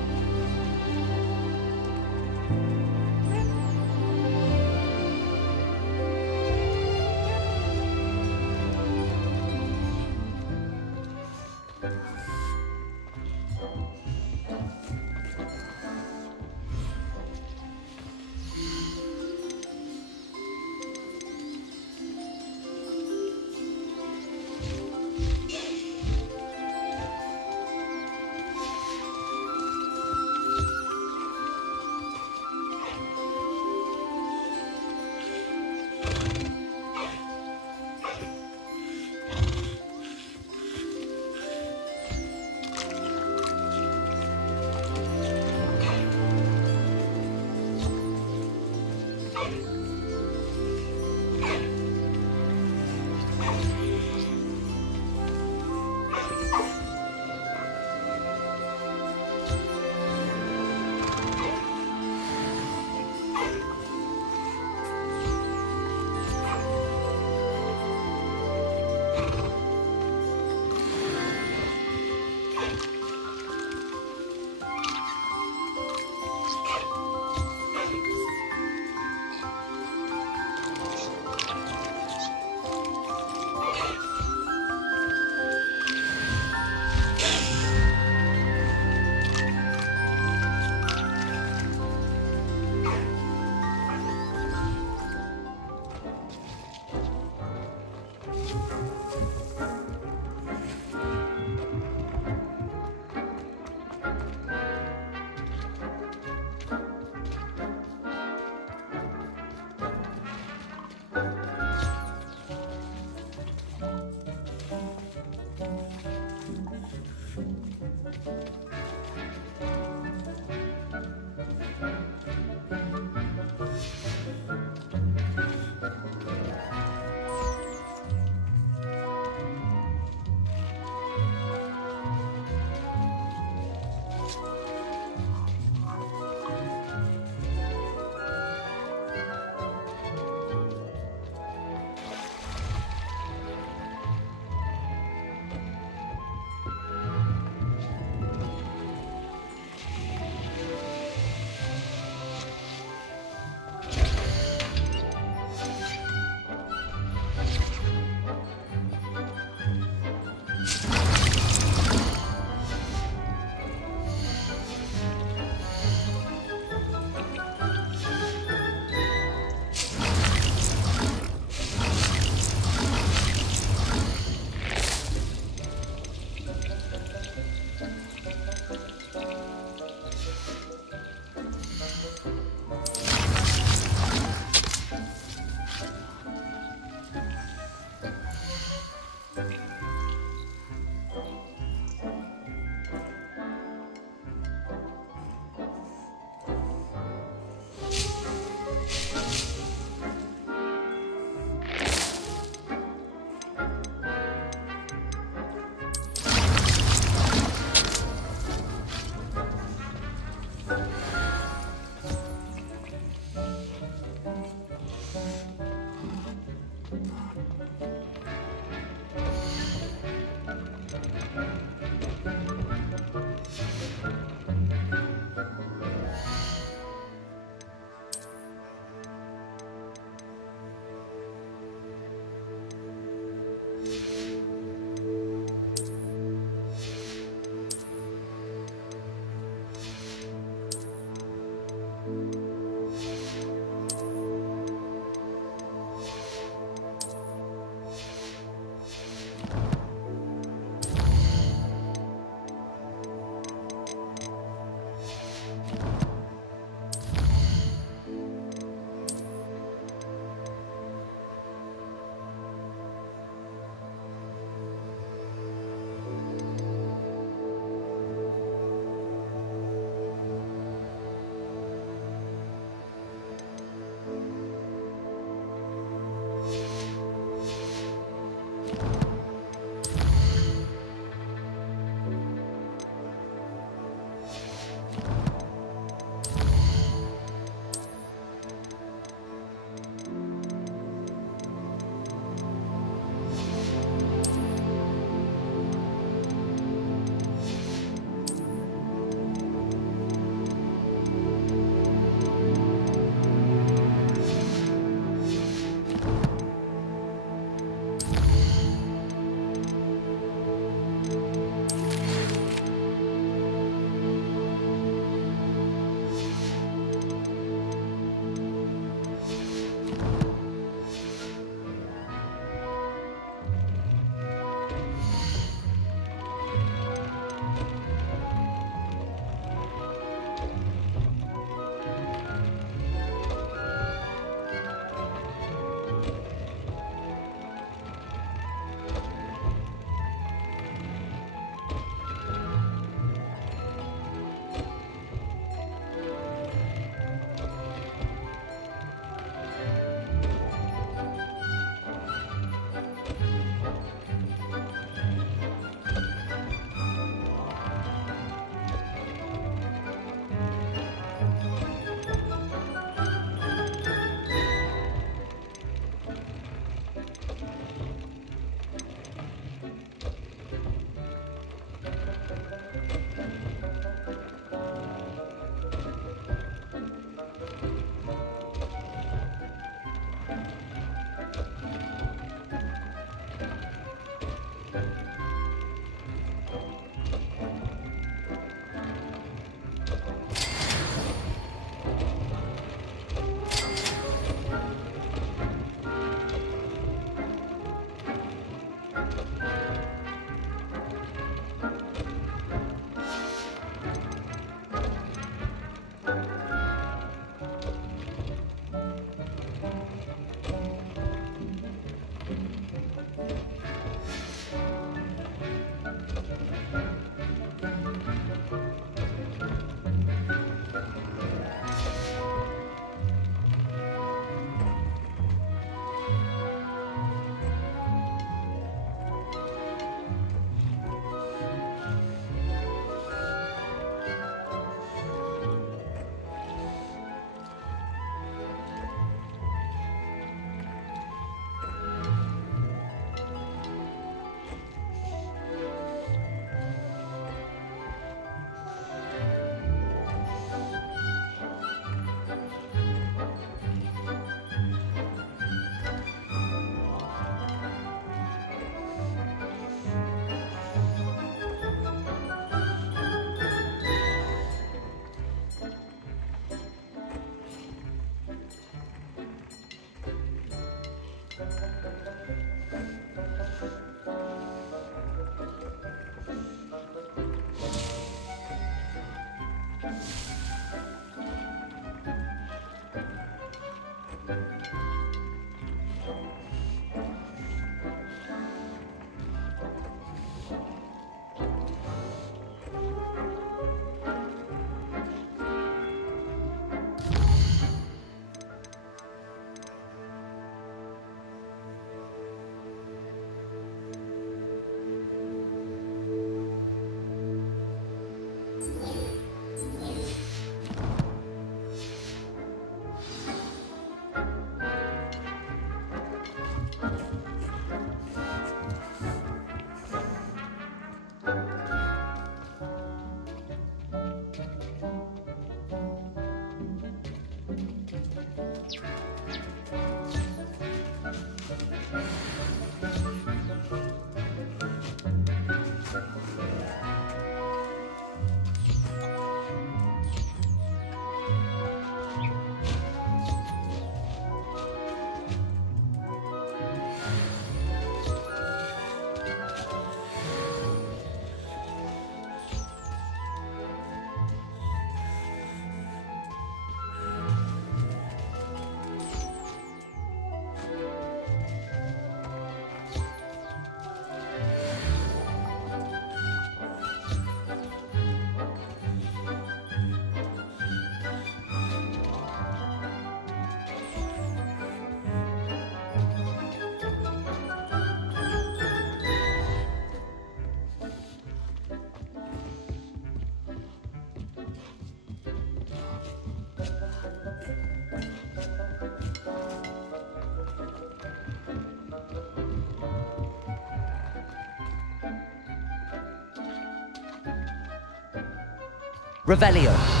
Revelio.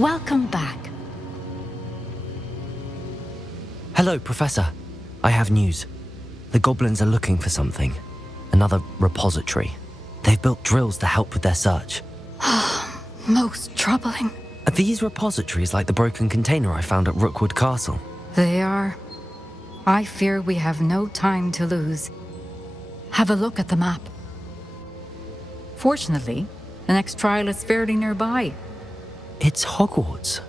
Welcome back. Hello, Professor. I have news. The goblins are looking for something. Another repository. They've built drills to help with their search. Most troubling. Are these repositories like the broken container I found at Rookwood Castle? They are. I fear we have no time to lose. Have a look at the map. Fortunately, the next trial is fairly nearby. It's Hogwarts.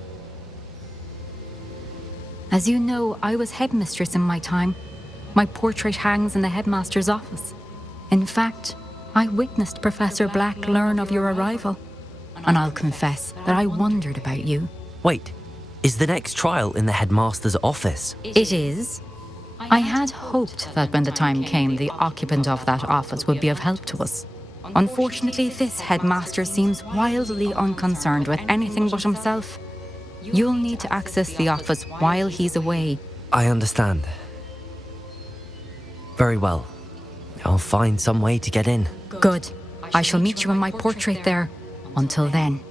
As you know, I was headmistress in my time. My portrait hangs in the headmaster's office. In fact, I witnessed Professor Black learn of your arrival. And I'll confess that I wondered about you. Wait, is the next trial in the headmaster's office? It is. I had hoped that when the time came, the occupant of that office would be of help to us. Unfortunately, this headmaster seems wildly unconcerned with anything but himself. You'll need to access the office while he's away. I understand. Very well. I'll find some way to get in. Good. I shall meet you in my portrait there. Until then.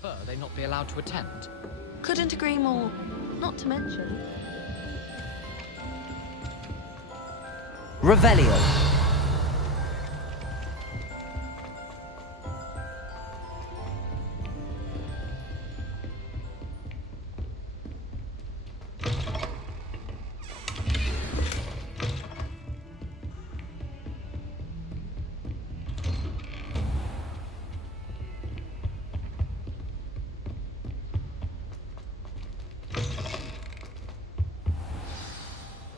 prefer they not be allowed to attend. Couldn't agree more. Not to mention... Revelio.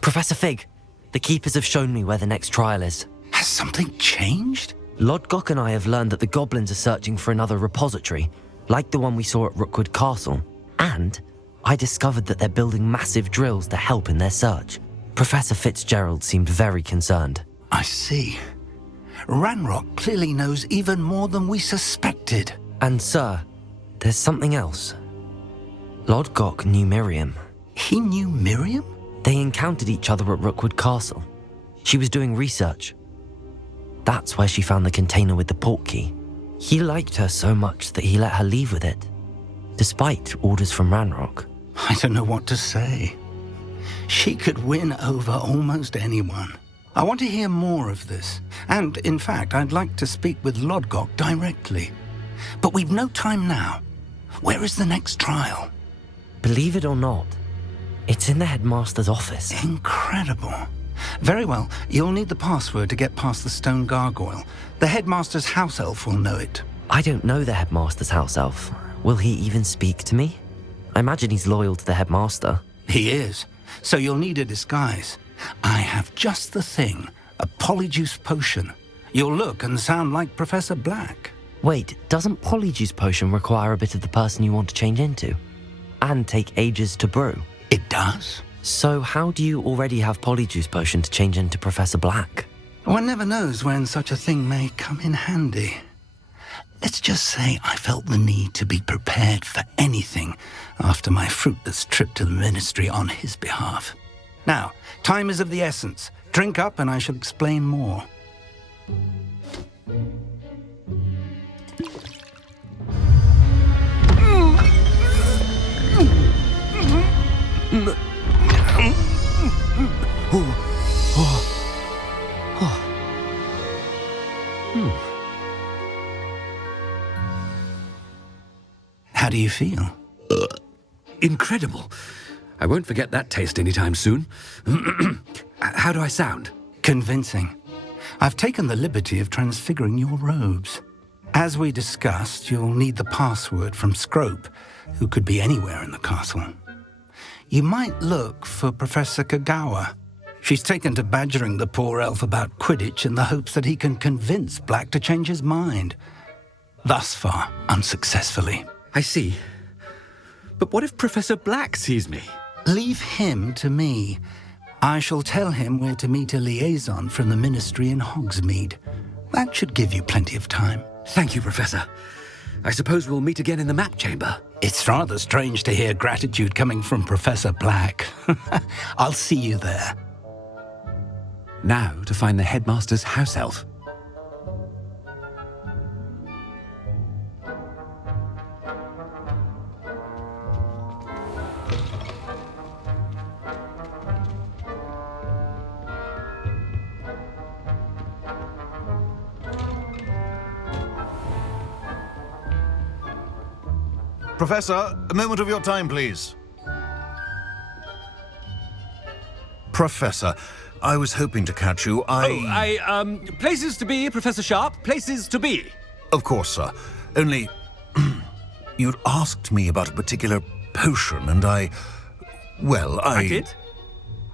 Professor Fig, the Keepers have shown me where the next trial is. Has something changed? Lodgok and I have learned that the goblins are searching for another repository, like the one we saw at Rookwood Castle. And I discovered that they're building massive drills to help in their search. Professor Fitzgerald seemed very concerned. I see. Ranrock clearly knows even more than we suspected. And sir, there's something else. Lodgok knew Miriam. He knew Miriam? They encountered each other at Rookwood Castle. She was doing research. That's where she found the container with the portkey. He liked her so much that he let her leave with it, despite orders from Ranrock. I don't know what to say. She could win over almost anyone. I want to hear more of this. And, in fact, I'd like to speak with Lodgok directly. But we've no time now. Where is the next trial? Believe it or not, it's in the headmaster's office. Incredible. Very well. You'll need the password to get past the stone gargoyle. The headmaster's house elf will know it. I don't know the headmaster's house elf. Will he even speak to me? I imagine he's loyal to the headmaster. He is. So you'll need a disguise. I have just the thing. A Polyjuice potion. You'll look and sound like Professor Black. Wait, doesn't Polyjuice potion require a bit of the person you want to change into? And take ages to brew? It does. So how do you already have Polyjuice potion to change into Professor Black? One never knows when such a thing may come in handy. Let's just say I felt the need to be prepared for anything after my fruitless trip to the ministry on his behalf. Now, time is of the essence. Drink up and I shall explain more. How do you feel? Incredible. I won't forget that taste anytime soon. How do I sound? Convincing. I've taken the liberty of transfiguring your robes. As we discussed, you'll need the password from Scrope, who could be anywhere in the castle. You might look for Professor Kagawa. She's taken to badgering the poor elf about Quidditch in the hopes that he can convince Black to change his mind. Thus far, unsuccessfully. I see. But what if Professor Black sees me? Leave him to me. I shall tell him where to meet a liaison from the ministry in Hogsmeade. That should give you plenty of time. Thank you, Professor. I suppose we'll meet again in the map chamber. It's rather strange to hear gratitude coming from Professor Black. I'll see you there. Now to find the headmaster's house elf. Professor, a moment of your time, please. Professor, I was hoping to catch you. Places to be, Professor Sharp. Places to be. Of course, sir. Only, you'd asked me about a particular potion, and I did?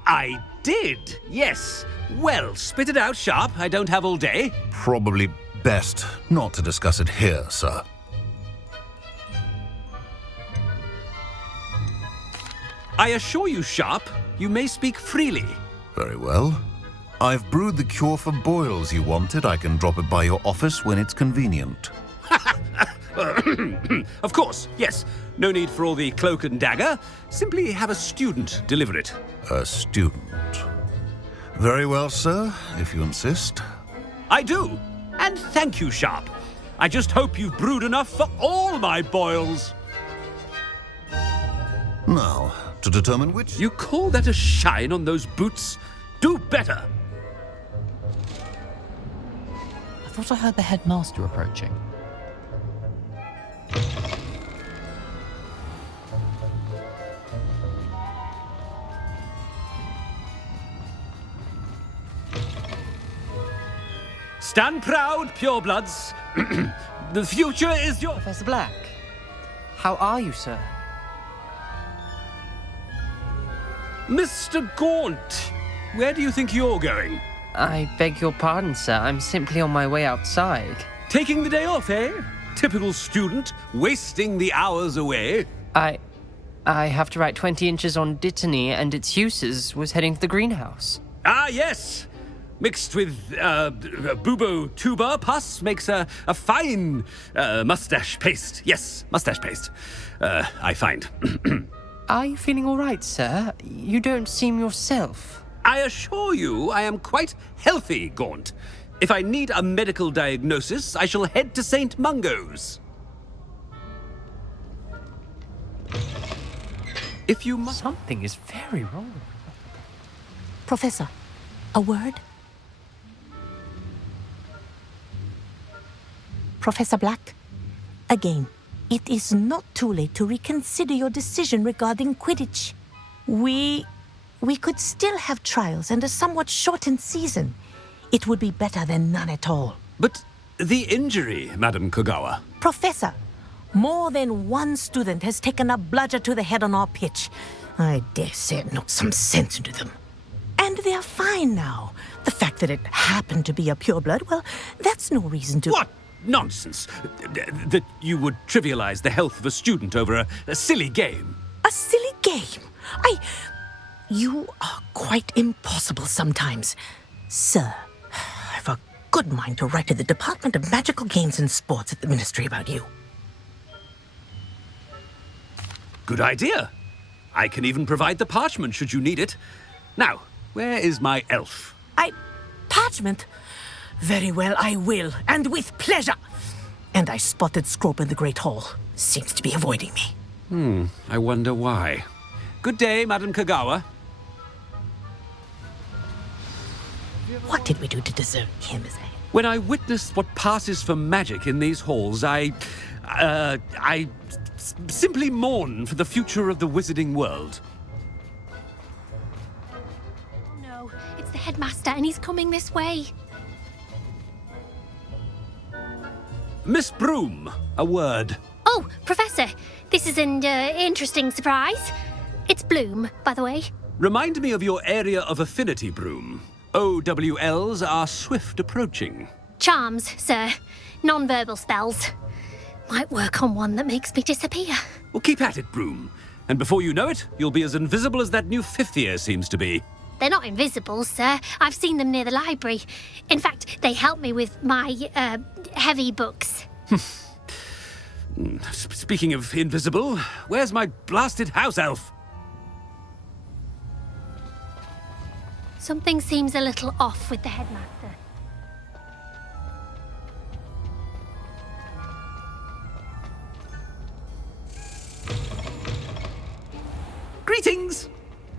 I did, yes. Well, spit it out, Sharp. I don't have all day. Probably best not to discuss it here, sir. I assure you, Sharp, you may speak freely. Very well. I've brewed the cure for boils you wanted. I can drop it by your office when it's convenient. Of course, yes. No need for all the cloak and dagger. Simply have a student deliver it. A student. Very well, sir, if you insist. I do. And thank you, Sharp. I just hope you've brewed enough for all my boils. Now, to determine which... You call that a shine on those boots? Do better. I thought I heard the headmaster approaching. Stand proud, purebloods. The future is your... Professor Black, how are you, sir? Mr. Gaunt, where do you think you're going? I beg your pardon, sir. I'm simply on my way outside. Taking the day off, eh? Typical student, wasting the hours away. I have to write 20 inches on Dittany and its uses. Was heading to the greenhouse. Ah, yes. Mixed with bubo tuber pus makes a fine mustache paste. Yes, mustache paste. I find. Are you feeling all right, sir? You don't seem yourself. I assure you I am quite healthy, Gaunt. If I need a medical diagnosis, I shall head to St. Mungo's. If you must... Something is very wrong. Professor, a word? Professor Black, again, it is not too late to reconsider your decision regarding Quidditch. We could still have trials and a somewhat shortened season. It would be better than none at all. But the injury, Madam Kogawa. Professor, more than one student has taken a bludger to the head on our pitch. I dare say it knocked some sense into them. And they're fine now. The fact that it happened to be a pureblood, well, that's no reason to... What nonsense! That you would trivialize the health of a student over a silly game. A silly game? You are quite impossible sometimes. Sir, I've a good mind to write to the Department of Magical Games and Sports at the Ministry about you. Good idea. I can even provide the parchment should you need it. Now, where is my elf? Parchment? Very well, I will, and with pleasure. And I spotted Scrope in the Great Hall. Seems to be avoiding me. I wonder why. Good day, Madam Kogawa. What did we do to deserve him as a... When I witness what passes for magic in these halls, I simply mourn for the future of the wizarding world. No, it's the headmaster and he's coming this way. Miss Broom, a word. Oh, Professor, this is an interesting surprise. It's Bloom, by the way. Remind me of your area of affinity, Broom. OWLs are swift approaching. Charms, sir. Non-verbal spells. Might work on one that makes me disappear. Well, keep at it, Broom. And before you know it, you'll be as invisible as that new fifth year seems to be. They're not invisible, sir. I've seen them near the library. In fact, they help me with my, heavy books. Speaking of invisible, where's my blasted house elf? Something seems a little off with the headmaster. Greetings!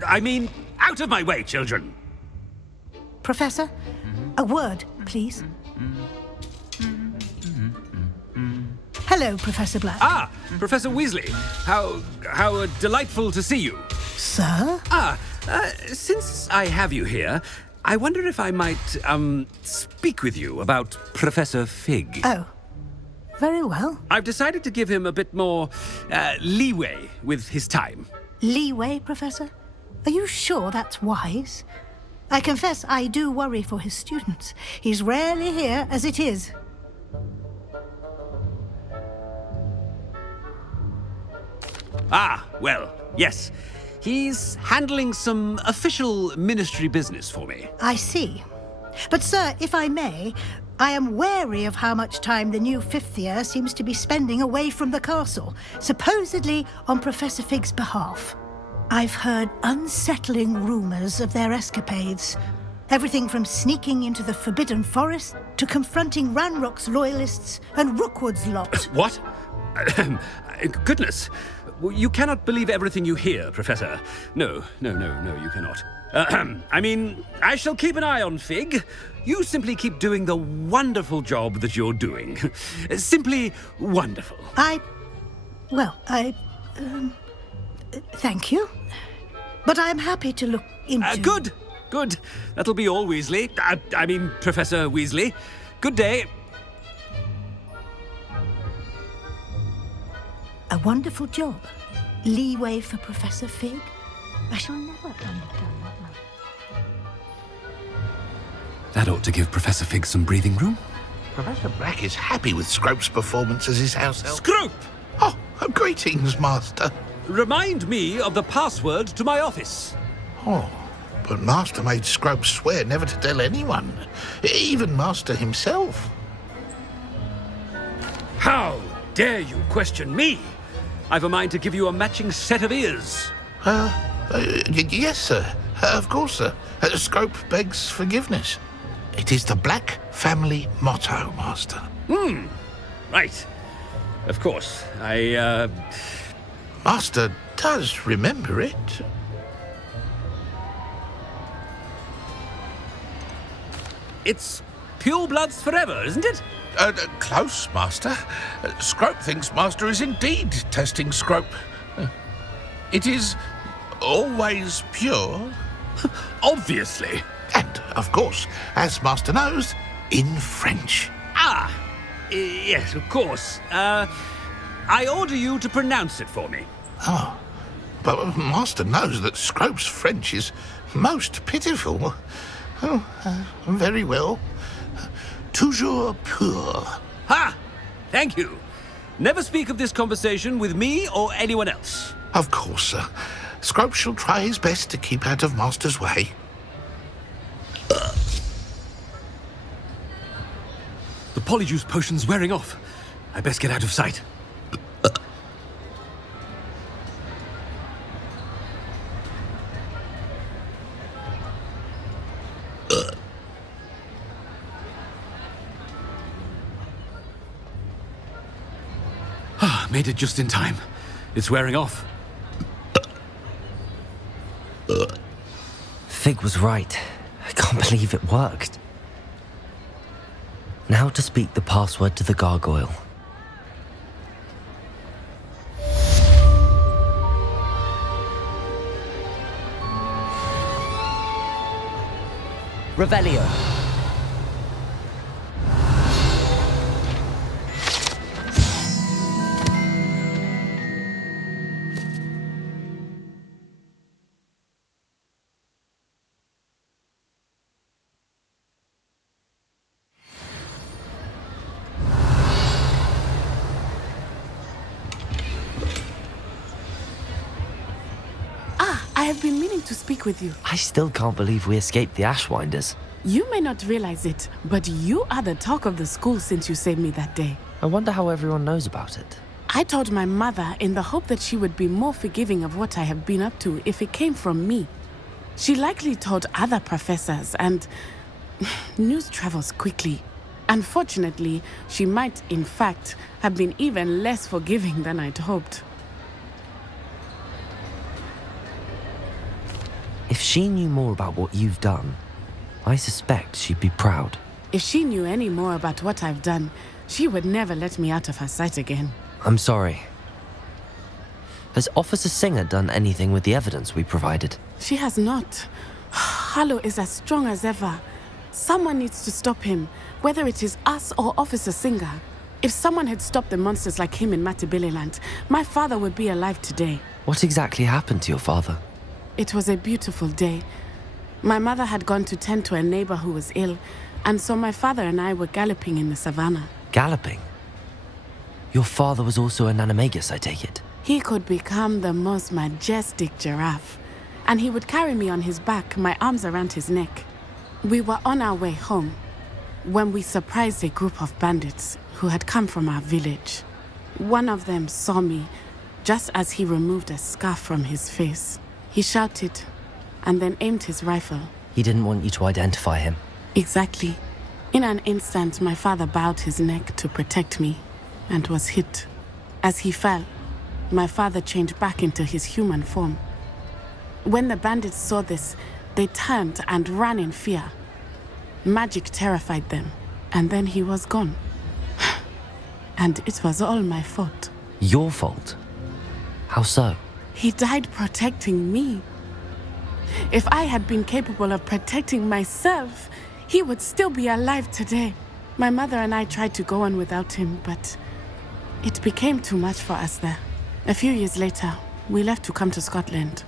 I mean, out of my way, children! Professor, a word, please. Hello, Professor Black. Ah, Professor Weasley. How delightful to see you. Sir? Since I have you here, I wonder if I might, speak with you about Professor Fig. Oh, very well. I've decided to give him a bit more, leeway with his time. Leeway, Professor? Are you sure that's wise? I confess I do worry for his students. He's rarely here as it is. Ah, well, yes. He's handling some official ministry business for me. I see. But, sir, if I may, I am wary of how much time the new fifth year seems to be spending away from the castle, supposedly on Professor Fig's behalf. I've heard unsettling rumors of their escapades. Everything from sneaking into the Forbidden Forest to confronting Ranrock's loyalists and Rookwood's lot. What? Goodness. You cannot believe everything you hear, Professor. No, you cannot. I mean, I shall keep an eye on Fig. You simply keep doing the wonderful job that you're doing. Simply wonderful. Thank you. But I'm happy to look into... Good. That'll be all, Weasley. I mean, Professor Weasley. Good day. A wonderful job. Leeway for Professor Fig. I shall never understand that man. That ought to give Professor Fig some breathing room. Professor Black is happy with Scrope's performance as his house elf. Scrope! Oh, greetings, Master. Remind me of the password to my office. Oh, but Master made Scrope swear never to tell anyone, even Master himself. How dare you question me? I've a mind to give you a matching set of ears. Yes, sir. Of course, sir. Scrope begs forgiveness. It is the Black family motto, Master. Right. Of course. Master does remember it. It's pure bloods forever, isn't it? Close, Master. Scrope thinks Master is indeed testing Scrope. It is always pure. Obviously. And, of course, as Master knows, in French. Yes, of course. I order you to pronounce it for me. Oh, but Master knows that Scrope's French is most pitiful. Very well. Toujours pur. Ha! Thank you. Never speak of this conversation with me or anyone else. Of course, sir. Scrope shall try his best to keep out of Master's way. The Polyjuice potion's wearing off. I best get out of sight. Made it just in time. It's wearing off. Fig was right. I can't believe it worked. Now to speak the password to the gargoyle. Revelio. I have been meaning to speak with you. I still can't believe we escaped the Ashwinders. You may not realize it, but you are the talk of the school since you saved me that day. I wonder how everyone knows about it. I told my mother in the hope that she would be more forgiving of what I have been up to if it came from me. She likely told other professors, and news travels quickly. Unfortunately, she might, in fact, have been even less forgiving than I'd hoped. If she knew more about what you've done, I suspect she'd be proud. If she knew any more about what I've done, she would never let me out of her sight again. I'm sorry. Has Officer Singer done anything with the evidence we provided? She has not. Harlow is as strong as ever. Someone needs to stop him, whether it is us or Officer Singer. If someone had stopped the monsters like him in Matabeleland, my father would be alive today. What exactly happened to your father? It was a beautiful day. My mother had gone to tend to a neighbor who was ill, and so my father and I were galloping in the savannah. Galloping? Your father was also an animagus, I take it? He could become the most majestic giraffe, and he would carry me on his back, my arms around his neck. We were on our way home when we surprised a group of bandits who had come from our village. One of them saw me just as he removed a scarf from his face. He shouted and then aimed his rifle. He didn't want you to identify him. Exactly. In an instant, my father bowed his neck to protect me and was hit. As he fell, my father changed back into his human form. When the bandits saw this, they turned and ran in fear. Magic terrified them, and then he was gone. And it was all my fault. Your fault? How so? He died protecting me. If I had been capable of protecting myself, he would still be alive today. My mother and I tried to go on without him, but it became too much for us there. A few years later, we left to come to Scotland.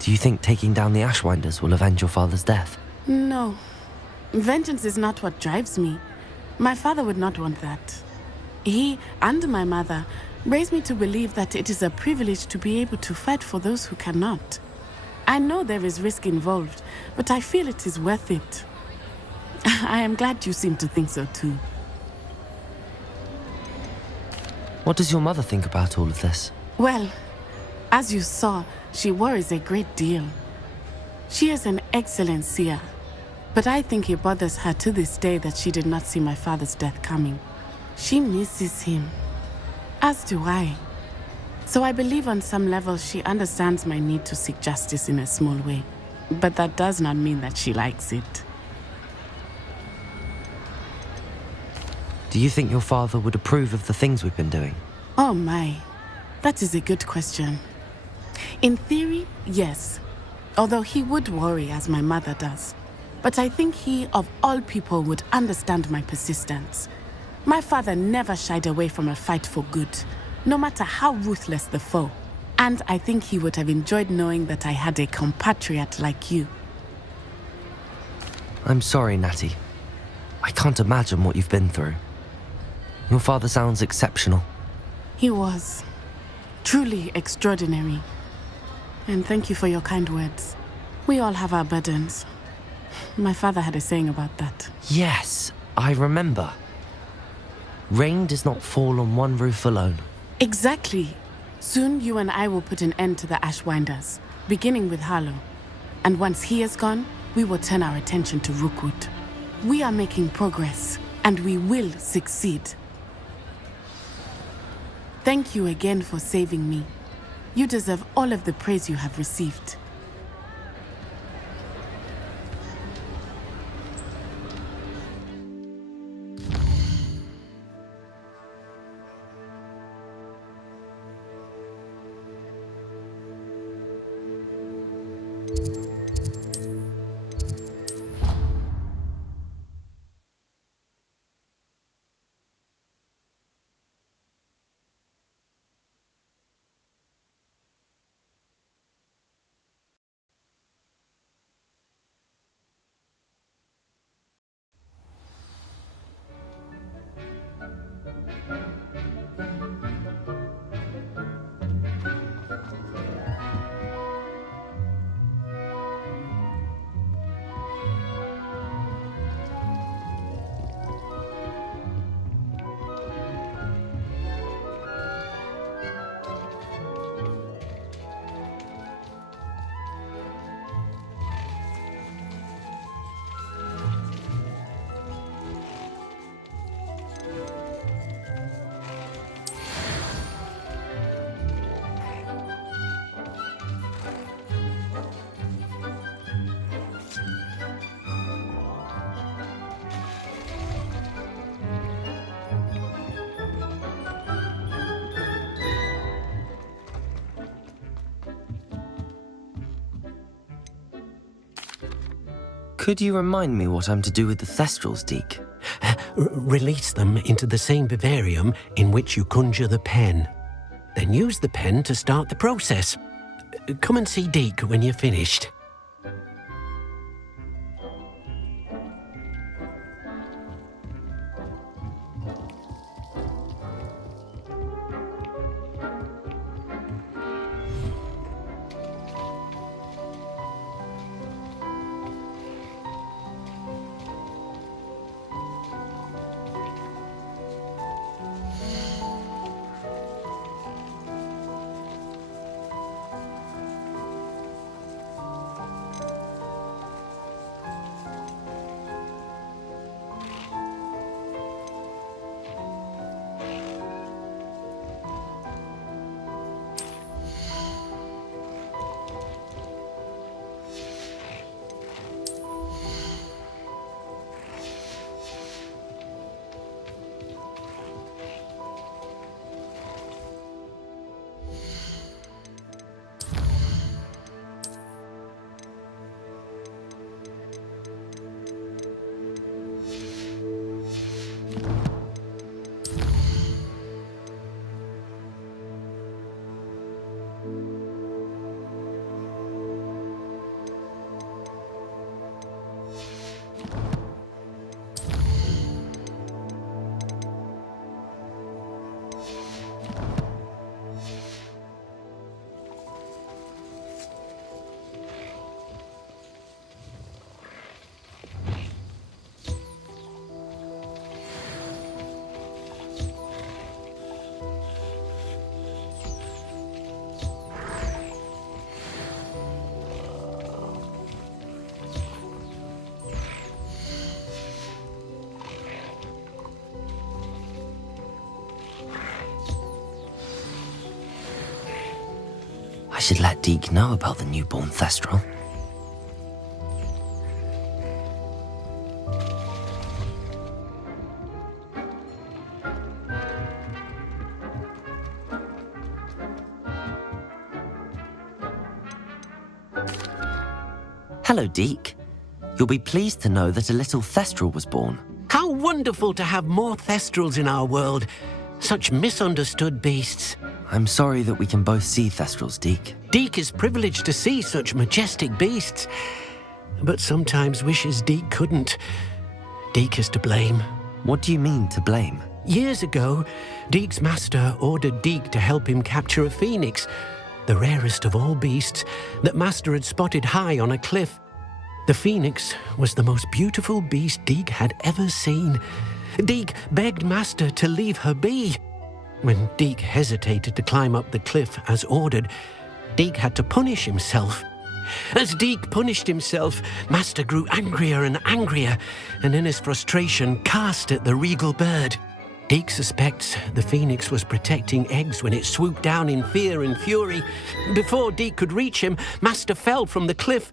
Do you think taking down the Ashwinders will avenge your father's death? No. Vengeance is not what drives me. My father would not want that. He and my mother raised me to believe that it is a privilege to be able to fight for those who cannot. I know there is risk involved, but I feel it is worth it. I am glad you seem to think so too. What does your mother think about all of this? Well, as you saw, she worries a great deal. She is an excellent seer, but I think it bothers her to this day that she did not see my father's death coming. She misses him, as do I. So I believe on some level she understands my need to seek justice in a small way, but that does not mean that she likes it. Do you think your father would approve of the things we've been doing? Oh my, that is a good question. In theory, yes. Although he would worry as my mother does. But I think he, of all people, would understand my persistence. My father never shied away from a fight for good, no matter how ruthless the foe. And I think he would have enjoyed knowing that I had a compatriot like you. I'm sorry, Natty. I can't imagine what you've been through. Your father sounds exceptional. He was. Truly extraordinary. And thank you for your kind words. We all have our burdens. My father had a saying about that. Yes, I remember. Rain does not fall on one roof alone. Exactly. Soon you and I will put an end to the Ashwinders, beginning with Harlow. And once he is gone, we will turn our attention to Rookwood. We are making progress, and we will succeed. Thank you again for saving me. You deserve all of the praise you have received. Could you remind me what I'm to do with the Thestrals, Deke? Release them into the same vivarium in which you conjure the pen. Then use the pen to start the process. Come and see Deke when you're finished. I should let Deke know about the newborn Thestral. Hello, Deke. You'll be pleased to know that a little Thestral was born. How wonderful to have more Thestrals in our world. Such misunderstood beasts. I'm sorry that we can both see Thestrals, Deke. Deke is privileged to see such majestic beasts, but sometimes wishes Deke couldn't. Deke is to blame. What do you mean, to blame? Years ago, Deke's master ordered Deke to help him capture a phoenix, the rarest of all beasts, that master had spotted high on a cliff. The phoenix was the most beautiful beast Deke had ever seen. Deke begged master to leave her be. When Deke hesitated to climb up the cliff as ordered, Deke had to punish himself. As Deke punished himself, master grew angrier and angrier, and in his frustration cast at the regal bird. Deke suspects the phoenix was protecting eggs when it swooped down in fear and fury. Before Deke could reach him, master fell from the cliff.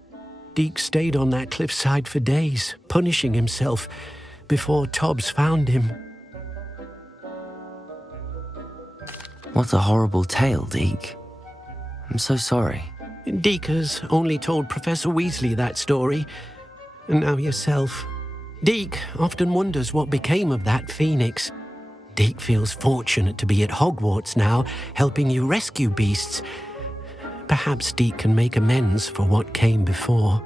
Deke stayed on that cliffside for days, punishing himself, before Tobbs found him. What a horrible tale, Deke. I'm so sorry. Deke has only told Professor Weasley that story, and now yourself. Deke often wonders what became of that phoenix. Deke feels fortunate to be at Hogwarts now, helping you rescue beasts. Perhaps Deke can make amends for what came before.